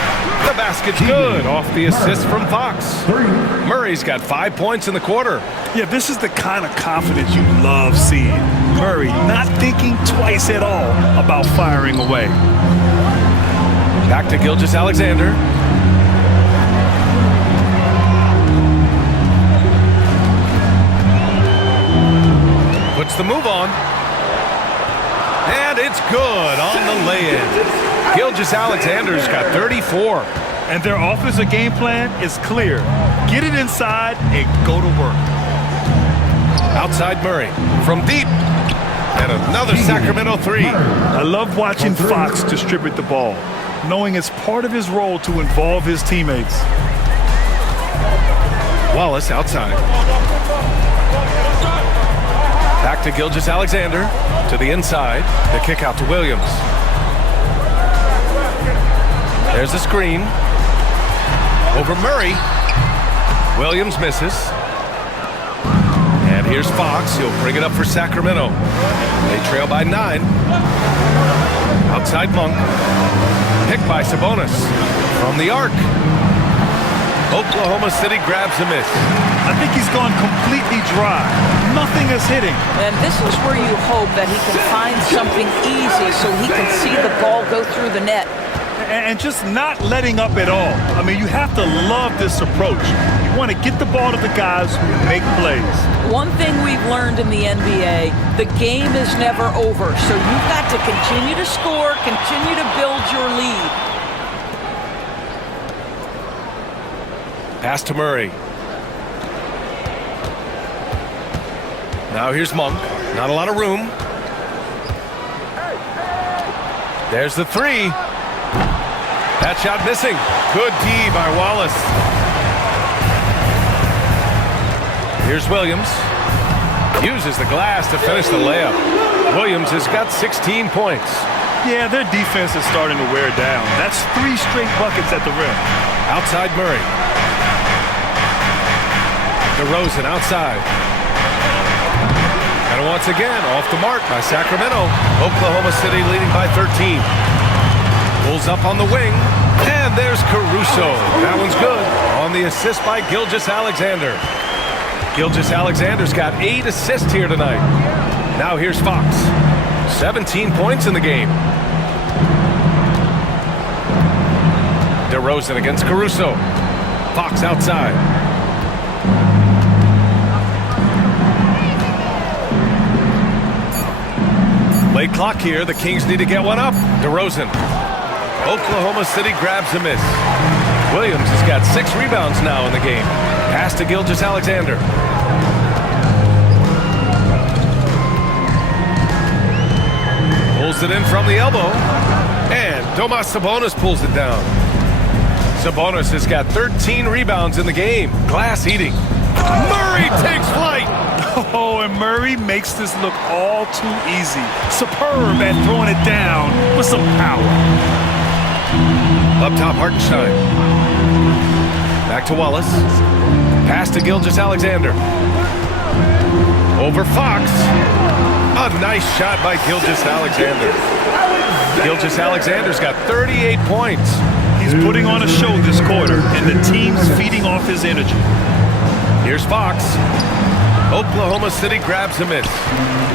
The basket's good off the assist from Fox. Murray's got 5 points in the quarter. Yeah, this is the kind of confidence you love seeing. Murray not thinking twice at all about firing away. Back to Gilgeous-Alexander. Puts the move on. And it's good on the lay-in. Gilgeous-Alexander's got 34. And their offensive game plan is clear. Get it inside and go to work. Outside Murray from deep. And another Sacramento three. I love watching Fox distribute the ball, knowing it's part of his role to involve his teammates. Wallace outside. Back to Gilgeous-Alexander. To the inside. The kick out to Williams. There's the screen. Over Murray. Williams misses. And here's Fox. He'll bring it up for Sacramento. They trail by 9. Outside Monk. Picked by Sabonis. From the arc. Oklahoma City grabs a miss. I think he's gone completely dry. Nothing is hitting. And this is where you hope that he can find something easy so he can see the ball go through the net. And just not letting up at all. I mean, you have to love this approach. You want to get the ball to the guys who make plays. One thing we've learned in the NBA, the game is never over. So you've got to continue to score, continue to build your lead. Pass to Murray. Now here's Monk. Not a lot of room. There's the three. That shot missing. Good D by Wallace. Here's Williams. Uses the glass to finish the layup. Williams has got 16 points. Yeah, their defense is starting to wear down. That's 3 straight buckets at the rim. Outside Murray. DeRozan outside. And once again, off the mark by Sacramento. Oklahoma City leading by 13. Pulls up on the wing. And there's Caruso. That one's good. On the assist by Gilgeous-Alexander. Gilgeous-Alexander's got 8 assists here tonight. Now here's Fox. 17 points in the game. DeRozan against Caruso. Fox outside. Late clock here. The Kings need to get one up. DeRozan. Oklahoma City grabs a miss. Williams has got 6 rebounds now in the game. Pass to Gilgeous-Alexander. Pulls it in from the elbow. And Domas Sabonis pulls it down. Sabonis has got 13 rebounds in the game. Glass eating. Murray takes flight. Oh, and Murray makes this look all too easy. Superb at throwing it down with some power. Up top, Hartenstein. Back to Wallace. Pass to Gilgeous-Alexander. Over Fox. A nice shot by Gilgeous-Alexander. Gilgeous-Alexander's got 38 points. He's putting on a show this quarter, and the team's feeding off his energy. Here's Fox. Oklahoma City grabs a miss.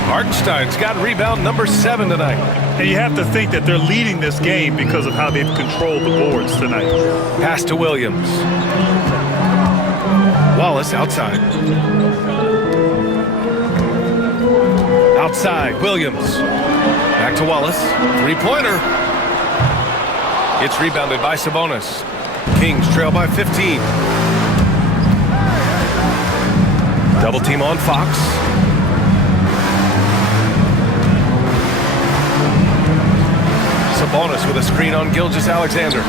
Hartenstein's got rebound number 7 tonight. And you have to think that they're leading this game because of how they've controlled the boards tonight. Pass to Williams. Wallace outside. Outside, Williams. Back to Wallace. 3-pointer. It's rebounded by Sabonis. Kings trail by 15. Double team on Fox. Sabonis with a screen on Gilgeous-Alexander.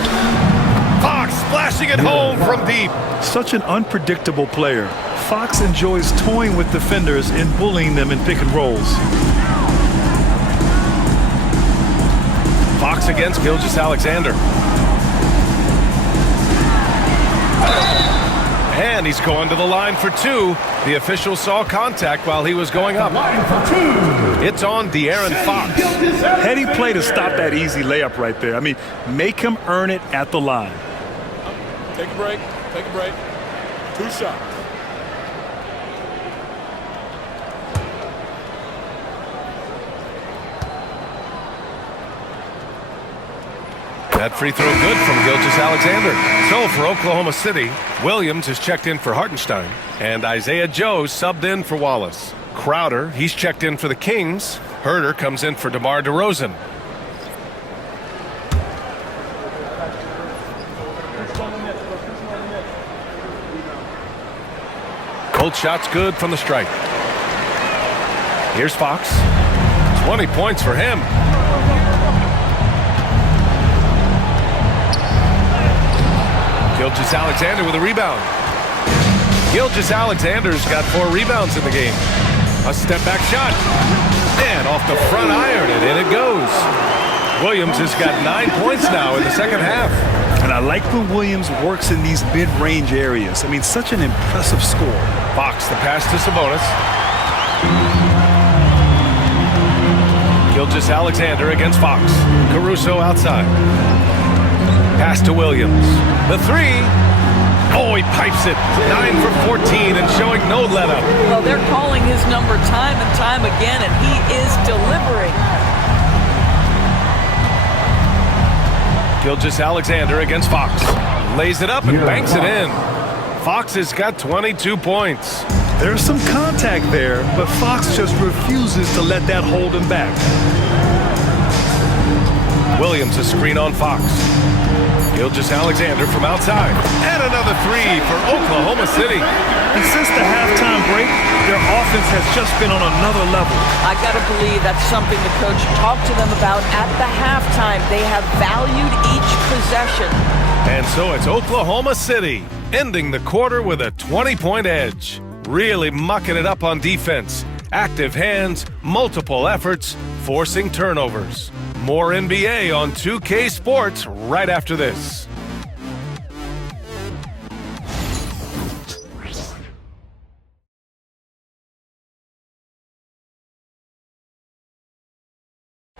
Fox flashing it home from deep. Such an unpredictable player. Fox enjoys toying with defenders and bullying them in pick and rolls. Fox against Gilgeous-Alexander. And he's going to the line for two. The official saw contact while he was going up. It's on De'Aaron Fox. Heady play to stop that easy layup right there. I mean, make him earn it at the line. Take a break. Take a break. 2 shots. That free throw good from Gilgeous-Alexander. So for Oklahoma City, Williams is checked in for Hartenstein, and Isaiah Joe subbed in for Wallace. Crowder, he's checked in for the Kings. Herter comes in for DeMar DeRozan. Cold shot's good from the stripe. Here's Fox. 20 points for him. Gilgeous-Alexander with a rebound. Gilgeous-Alexander's got 4 rebounds in the game. A step-back shot. And off the front iron, and in it goes. Williams has got 9 points now in the second half. And I like when Williams works in these mid-range areas. I mean, such an impressive score. Fox, the pass to Sabonis. Gilgeous-Alexander against Fox. Caruso outside. Pass to Williams. The three. Oh, he pipes it. 9 for 14 and showing no let-up. Well, they're calling his number time and time again, and he is delivering. Gilgeous-Alexander against Fox. Lays it up and banks it in. Fox has got 22 points. There's some contact there, but Fox just refuses to let that hold him back. Williams a screen on Fox. Gilgeous-Alexander from outside. And another three for Oklahoma City. And since the halftime break, their offense has just been on another level. I got to believe that's something the coach talked to them about at the halftime. They have valued each possession. And so it's Oklahoma City ending the quarter with a 20-point edge. Really mucking it up on defense. Active hands, multiple efforts, forcing turnovers. More NBA on 2K Sports right after this.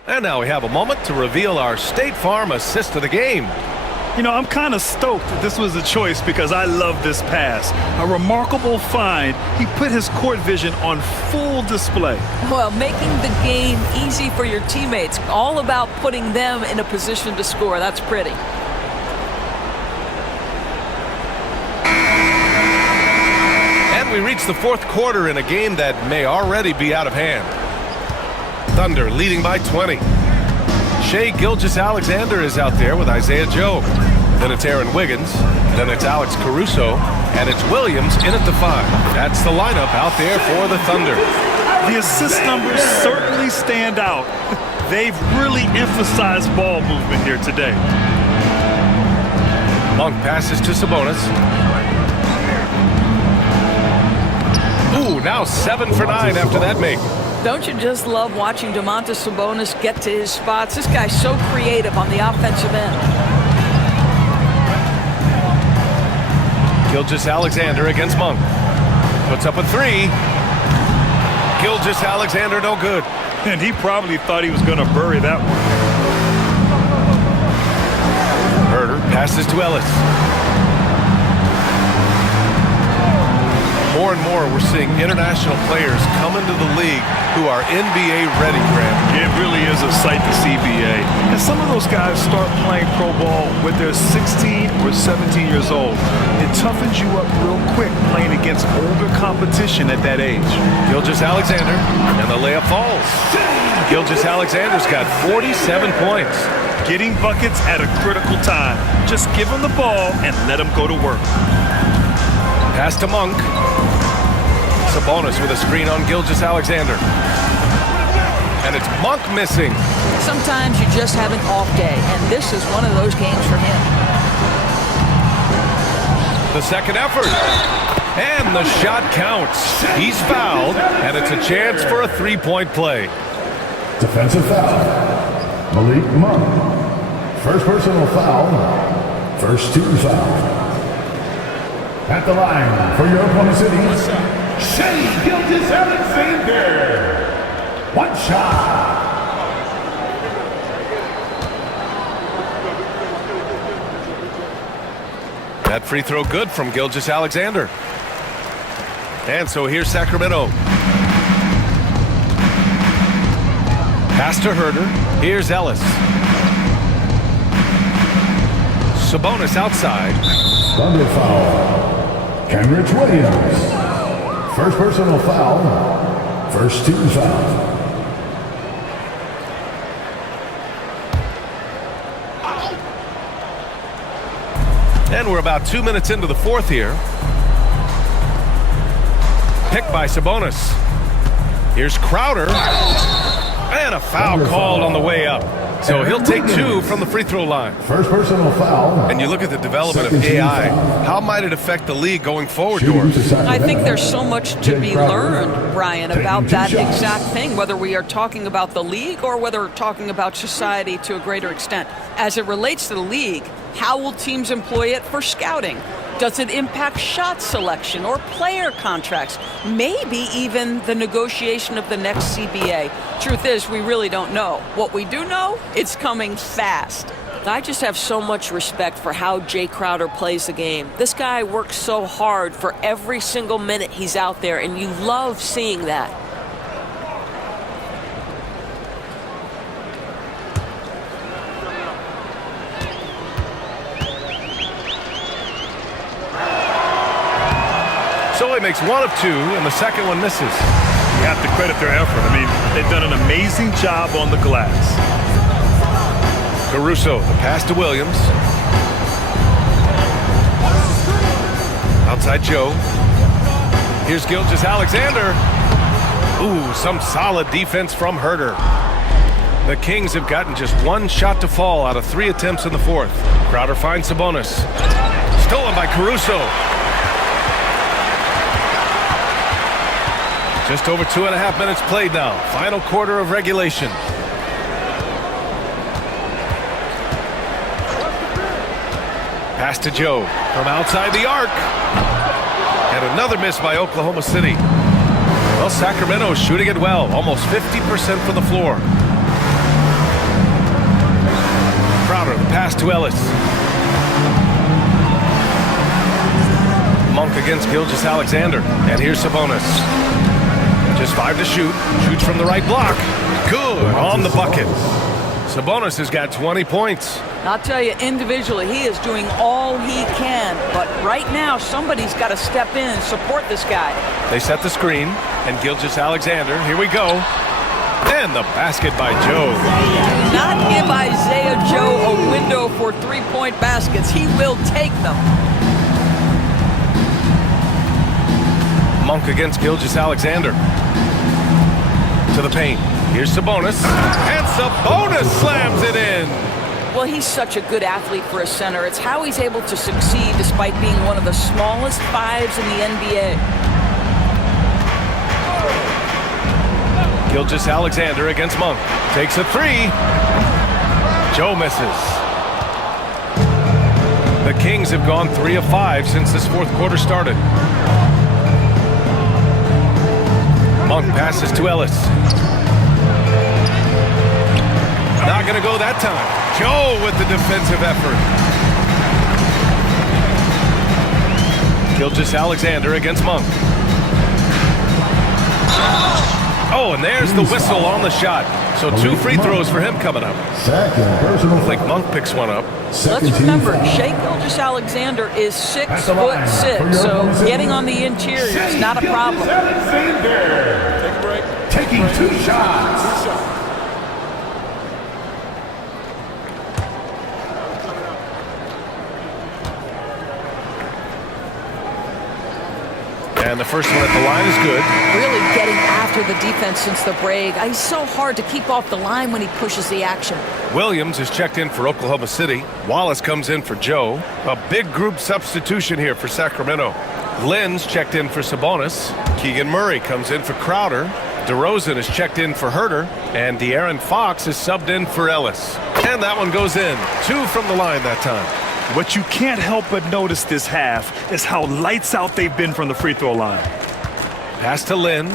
And now we have a moment to reveal our State Farm assist of the game. You know, I'm kind of stoked that this was a choice because I love this pass. A remarkable find. He put his court vision on full display. Well, making the game easy for your teammates. All about putting them in a position to score. That's pretty. And we reach the fourth quarter in a game that may already be out of hand. Thunder leading by 20. Shai Gilgeous-Alexander is out there with Isaiah Joe. Then it's Aaron Wiggins. Then it's Alex Caruso. And it's Williams in at the 5. That's the lineup out there for the Thunder. The assist numbers certainly stand out. They've really emphasized ball movement here today. Monk passes to Sabonis. Ooh, now 7 for 9 after that make. Don't you just love watching Domantas Sabonis get to his spots? This guy's so creative on the offensive end. Gilgeous-Alexander against Monk. Puts up a 3. Gilgeous-Alexander no good. And he probably thought he was going to bury that one. Herter passes to Ellis. More and more we're seeing international players come into the league who are NBA ready, Graham. It really is a sight to see, BA. And some of those guys start playing pro ball when they're 16 or 17 years old. It toughens you up real quick playing against older competition at that age. Gilgeous-Alexander, and the layup falls. Gilgeous-Alexander's got 47 points. Getting buckets at a critical time. Just give him the ball and let him go to work. Pass to Monk. Sabonis with a screen on Gilgeous-Alexander. And it's Monk missing. Sometimes you just have an off day, and this is one of those games for him. The second effort. And the shot counts. He's fouled, and it's a chance for a three-point play. Defensive foul. Malik Monk. First personal foul. First team foul. At the line for your Oklahoma City, Shea Gilgeous-Alexander. One shot. That free throw good from Gilgeous-Alexander. And so here's Sacramento. Pass to Herder. Here's Ellis. Sabonis outside. Thunder foul. Kenrich Williams. First personal foul. First team foul. And we're about 2 minutes into the fourth here. Picked by Sabonis. Here's Crowder. And a foul called on the way up. So he'll take two from the free throw line. First personal foul. And you look at the development of AI. How might it affect the league going forward, Doris? I think there's so much to be learned, Brian, about that exact thing, whether we are talking about the league or whether we're talking about society to a greater extent. As it relates to the league, how will teams employ it for scouting? Does it impact shot selection or player contracts? Maybe even the negotiation of the next CBA. Truth is, we really don't know. What we do know, it's coming fast. I just have so much respect for how Jay Crowder plays the game. This guy works so hard for every single minute he's out there, and you love seeing that. So he makes one of two, and the second one misses. You have to credit their effort. I mean, they've done an amazing job on the glass. Caruso, the pass to Williams. Outside Joe. Here's Gilgeous-Alexander. Ooh, some solid defense from Herder. The Kings have gotten just one shot to fall out of 3 attempts in the fourth. Crowder finds Sabonis. Stolen by Caruso. Just over 2.5 minutes played now. Final quarter of regulation. Pass to Joe from outside the arc. And another miss by Oklahoma City. Well, Sacramento's shooting it well. Almost 50% from the floor. Crowder, the pass to Ellis. Monk against Gilgeous-Alexander. And here's Sabonis. Just 5 to shoot. Shoots from the right block. Good on the bucket. Sabonis has got 20 points. I'll tell you, individually, he is doing all he can. But right now, somebody's got to step in and support this guy. They set the screen, and Gilgeous-Alexander, here we go. And the basket by Joe. Do not give Isaiah Joe a window for three-point baskets. He will take them. Monk against Gilgeous-Alexander. To the paint. Here's Sabonis. And Sabonis slams it in. Well, he's such a good athlete for a center. It's how he's able to succeed despite being one of the smallest fives in the NBA. Gilgeous-Alexander against Monk. Takes a three. Joe misses. The Kings have gone 3 of 5 since this fourth quarter started. Monk passes to Ellis. Not going to go that time. Joe with the defensive effort. Gilgeous-Alexander against Monk. Oh, and there's the whistle on the shot. So 2 free throws for him coming up. I think Monk picks one up. Let's remember, Shea Gilgeous-Alexander is 6'6", so getting on the interior is not a problem. Take a break. Taking 2 shots. And the first one at the line is good. Really getting after the defense since the break. He's so hard to keep off the line when he pushes the action. Williams is checked in for Oklahoma City. Wallace comes in for Joe. A big group substitution here for Sacramento. Lynx checked in for Sabonis. Keegan Murray comes in for Crowder. DeRozan is checked in for Herter. And De'Aaron Fox is subbed in for Ellis. And that one goes in. 2 from the line that time. What you can't help but notice this half is how lights out they've been from the free throw line. Pass to Lynn.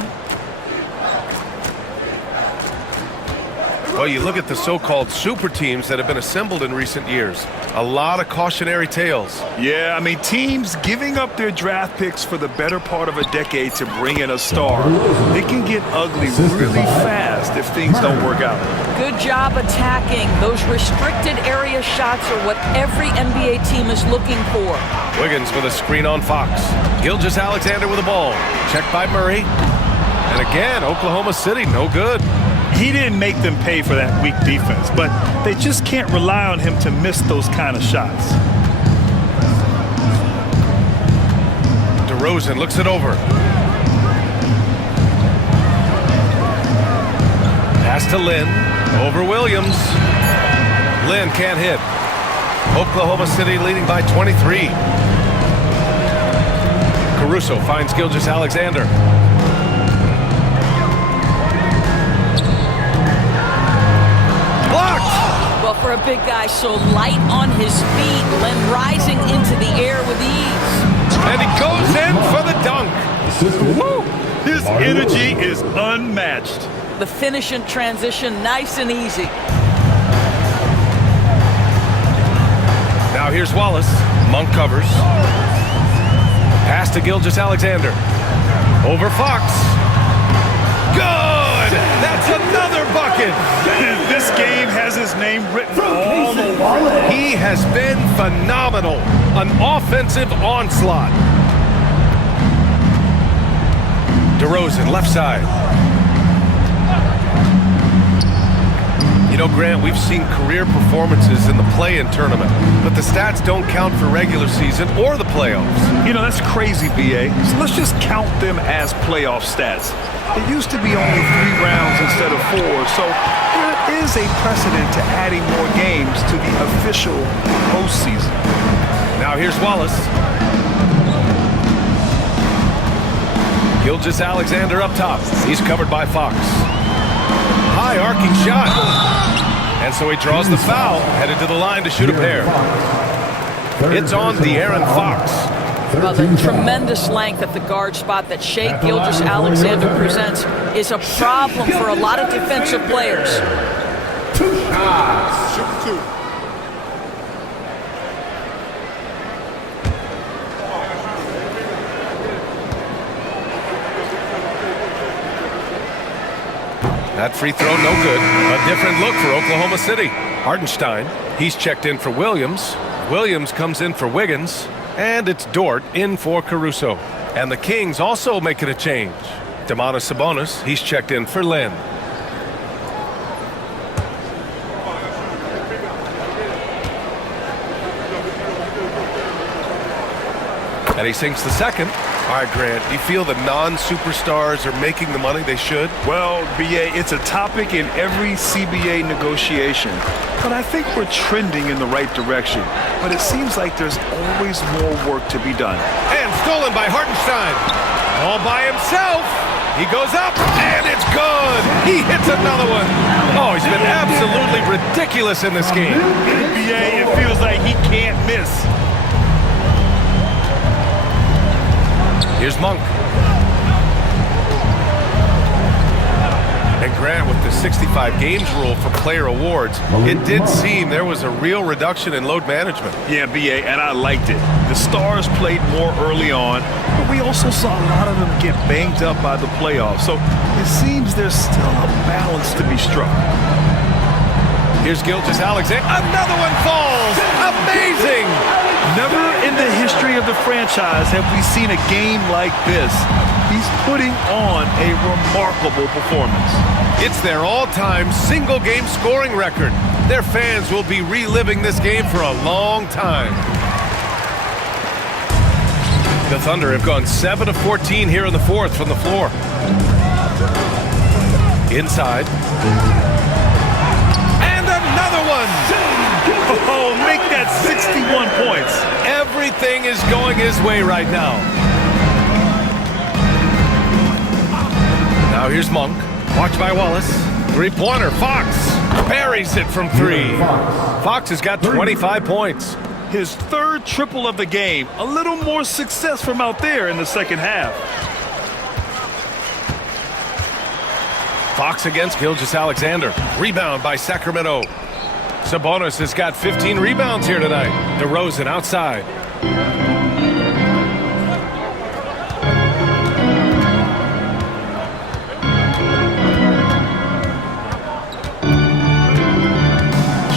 Well, you look at the so-called super teams that have been assembled in recent years. A lot of cautionary tales. Yeah, I mean, teams giving up their draft picks for the better part of a decade to bring in a star. It can get ugly really fast if things don't work out. Good job attacking. Those restricted area shots are what every NBA team is looking for. Wiggins with a screen on Fox. Gilgeous-Alexander with the ball. Checked by Murray. And again, Oklahoma City, no good. He didn't make them pay for that weak defense, but they just can't rely on him to miss those kind of shots. DeRozan looks it over. Pass to Lynn. Over Williams. Lynn can't hit. Oklahoma City leading by 23. Caruso finds Gilgeous-Alexander. Well, for a big guy so light on his feet, Len rising into the air with ease. And he goes in for the dunk. Woo! His energy is unmatched. The finish in transition, nice and easy. Now here's Wallace. Monk covers. Pass to Gilgeous-Alexander. Over Fox. Good! That's another bucket! This game has his name written all over it. He has been phenomenal. An offensive onslaught. DeRozan, left side. You know, Grant, we've seen career performances in the play-in tournament, but the stats don't count for regular season or the playoffs. You know, that's crazy, BA. So let's just count them as playoff stats. It used to be only 3 rounds instead of 4, so there is a precedent to adding more games to the official postseason. Now here's Wallace. Gilgeous-Alexander up top. He's covered by Fox. High arcing shot. And so he draws the foul, headed to the line to shoot a pair. It's on De'Aaron Fox. Well, the tremendous length at the guard spot that Shai Gilgeous-Alexander presents is a problem for a lot of defensive players. Shoot 2. That free throw, no good. A different look for Oklahoma City. Hartenstein, he's checked in for Williams. Williams comes in for Wiggins. And it's Dort in for Caruso. And the Kings also making a change. Domantas Sabonis, he's checked in for Lynn. And he sinks the second. All right, Grant, do you feel the non-superstars are making the money they should? Well, BA, it's a topic in every CBA negotiation. But I think we're trending in the right direction. But it seems like there's always more work to be done. And stolen by Hartenstein. All by himself. He goes up, and it's good. He hits another one. Oh, he's been absolutely ridiculous in this game. BA, it feels like he can't miss. Here's Monk. And Grant, with the 65 games rule for player awards, it did seem there was a real reduction in load management. Yeah, BA, and I liked it. The stars played more early on, but we also saw a lot of them get banged up by the playoffs. So it seems there's still a balance to be struck. Here's Gilgeous-Alexander. Another one falls. Amazing. Never in the history of the franchise have we seen a game like this. He's putting on a remarkable performance. It's their all-time single-game scoring record. Their fans will be reliving this game for a long time. The Thunder have gone 7 of 14 here in the fourth from the floor. Inside. And another one! Oh, make that 61 points. Everything is going his way right now. Now here's Monk. Watched by Wallace. Three-pointer. Fox buries it from three. Fox has got 25 points. His third triple of the game. A little more success from out there in the second half. Fox against Gilgeous-Alexander. Rebound by Sacramento. Sabonis has got 15 rebounds here tonight. DeRozan outside.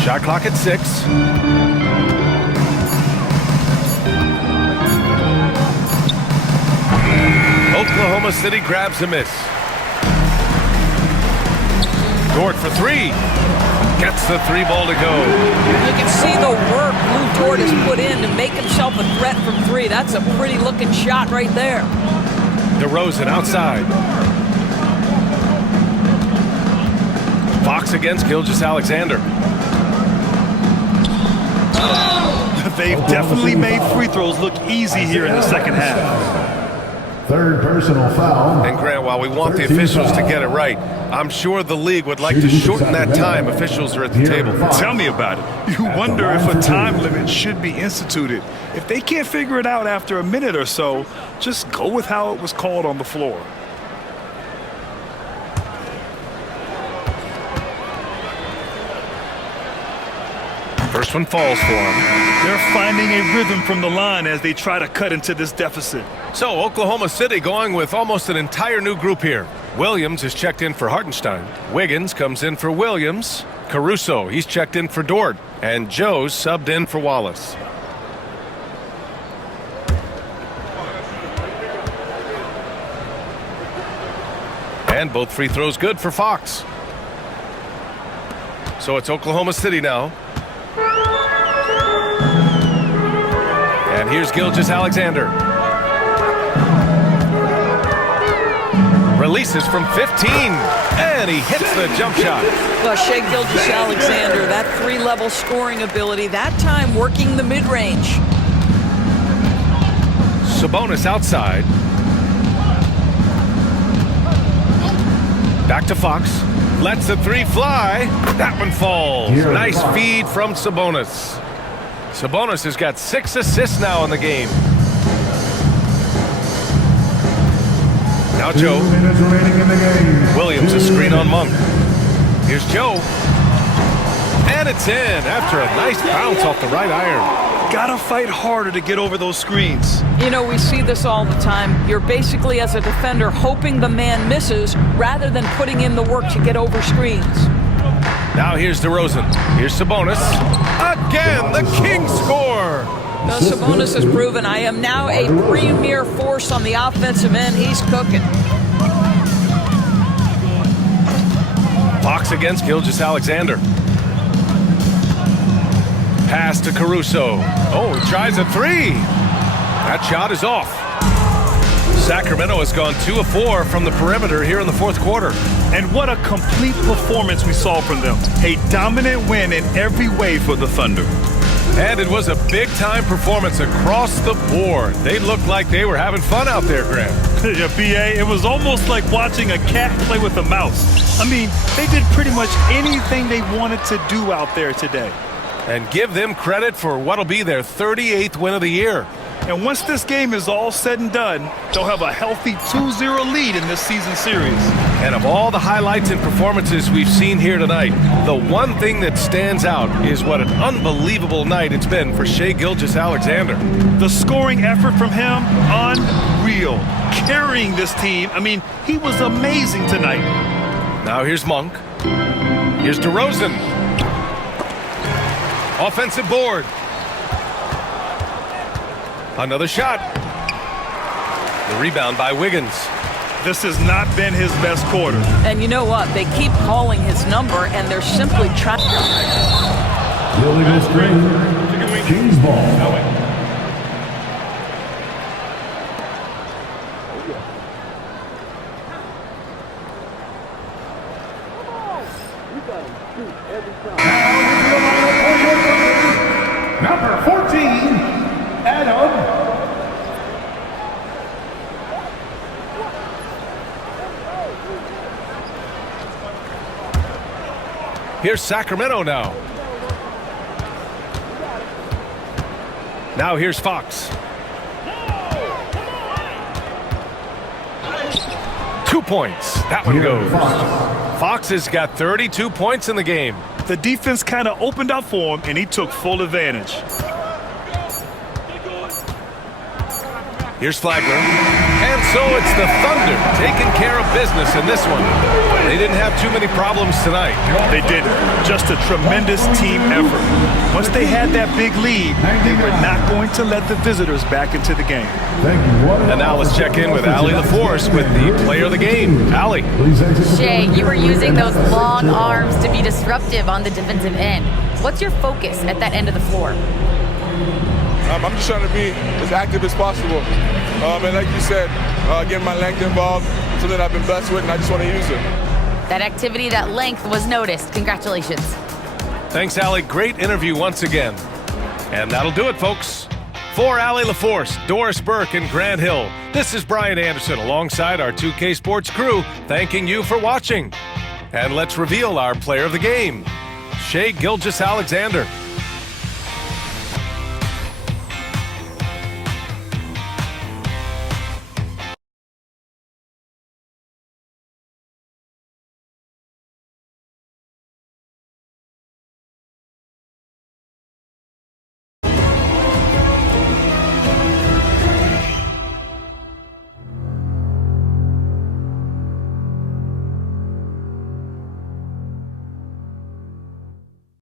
Shot clock at 6. Oklahoma City grabs a miss. Dort for three. Gets the three ball to go. You can see the work Lou Dort has put in to make himself a threat from three. That's a pretty looking shot right there. DeRozan outside. Fox against Gilgeous-Alexander. They've definitely made free throws look easy here in the second half. Third personal foul. And Grant, while we want the officials to get it right, I'm sure the league would like to shorten that time officials are at the table. Tell me about it. You wonder if a time limit should be instituted. If they can't figure it out after a minute or so, just go with how it was called on the floor. First one falls for them. They're finding a rhythm from the line as they try to cut into this deficit. So Oklahoma City going with almost an entire new group here. Williams is checked in for Hartenstein. Wiggins comes in for Williams. Caruso, he's checked in for Dort. And Joe's subbed in for Wallace. And both free throws good for Fox. So it's Oklahoma City now. And here's Gilgeous-Alexander. Releases from 15. And he hits the jump shot. Well, Shai Gilgeous-Alexander, that three-level scoring ability, that time working the mid-range. Sabonis outside. Back to Fox. Lets the three fly. That one falls. Nice feed from Sabonis. Sabonis has got 6 assists now in the game. Now Joe. 2 minutes remaining in the game. Williams a screen on Monk. Here's Joe. And it's in after a nice bounce off the right iron. Gotta fight harder to get over those screens. You know, we see this all the time. You're basically, as a defender, hoping the man misses rather than putting in the work to get over screens. Now here's DeRozan. Here's Sabonis. Again, the Kings score. Now, Sabonis has proven I am now a premier force on the offensive end. He's cooking. Fox against Gilgeous-Alexander. Pass to Caruso. Oh, he tries a three. That shot is off. Sacramento has gone 2 of 4 from the perimeter here in the fourth quarter. And what a complete performance we saw from them. A dominant win in every way for the Thunder. And it was a big-time performance across the board. They looked like they were having fun out there, Graham. Yeah, B.A., it was almost like watching a cat play with a mouse. I mean, they did pretty much anything they wanted to do out there today. And give them credit for what'll be their 38th win of the year. And once this game is all said and done, they'll have a healthy 2-0 lead in this season series. And of all the highlights and performances we've seen here tonight, the one thing that stands out is what an unbelievable night it's been for Shai Gilgeous-Alexander. The scoring effort from him, unreal. Carrying this team, I mean, he was amazing tonight. Now here's Monk. Here's DeRozan. Offensive board. Another shot. The rebound by Wiggins. This has not been his best quarter. And you know what? They keep calling his number, and they're simply trying. Illegal screen. Kings ball. Number 14, Adam. Here's Sacramento now. Now here's Fox. 2 points. That one goes. Fox has got 32 points in the game. The defense kind of opened up for him, and he took full advantage. Here's Flagler. And so it's the Thunder taking care of business in this one. They didn't have too many problems tonight. They didn't. Just a tremendous team effort. Once they had that big lead, they were not going to let the visitors back into the game. And now let's check in with Allie LaForce with the player of the game. Allie. Shay, you were using those long arms to be disruptive on the defensive end. What's your focus at that end of the floor? I'm just trying to be as active as possible. And like you said, getting my length involved, something I've been blessed with, and I just want to use it. That activity, that length was noticed. Congratulations. Thanks, Allie. Great interview once again. And that'll do it, folks. For Allie LaForce, Doris Burke, and Grant Hill, this is Brian Anderson alongside our 2K Sports crew, thanking you for watching. And let's reveal our player of the game, Shai Gilgeous-Alexander.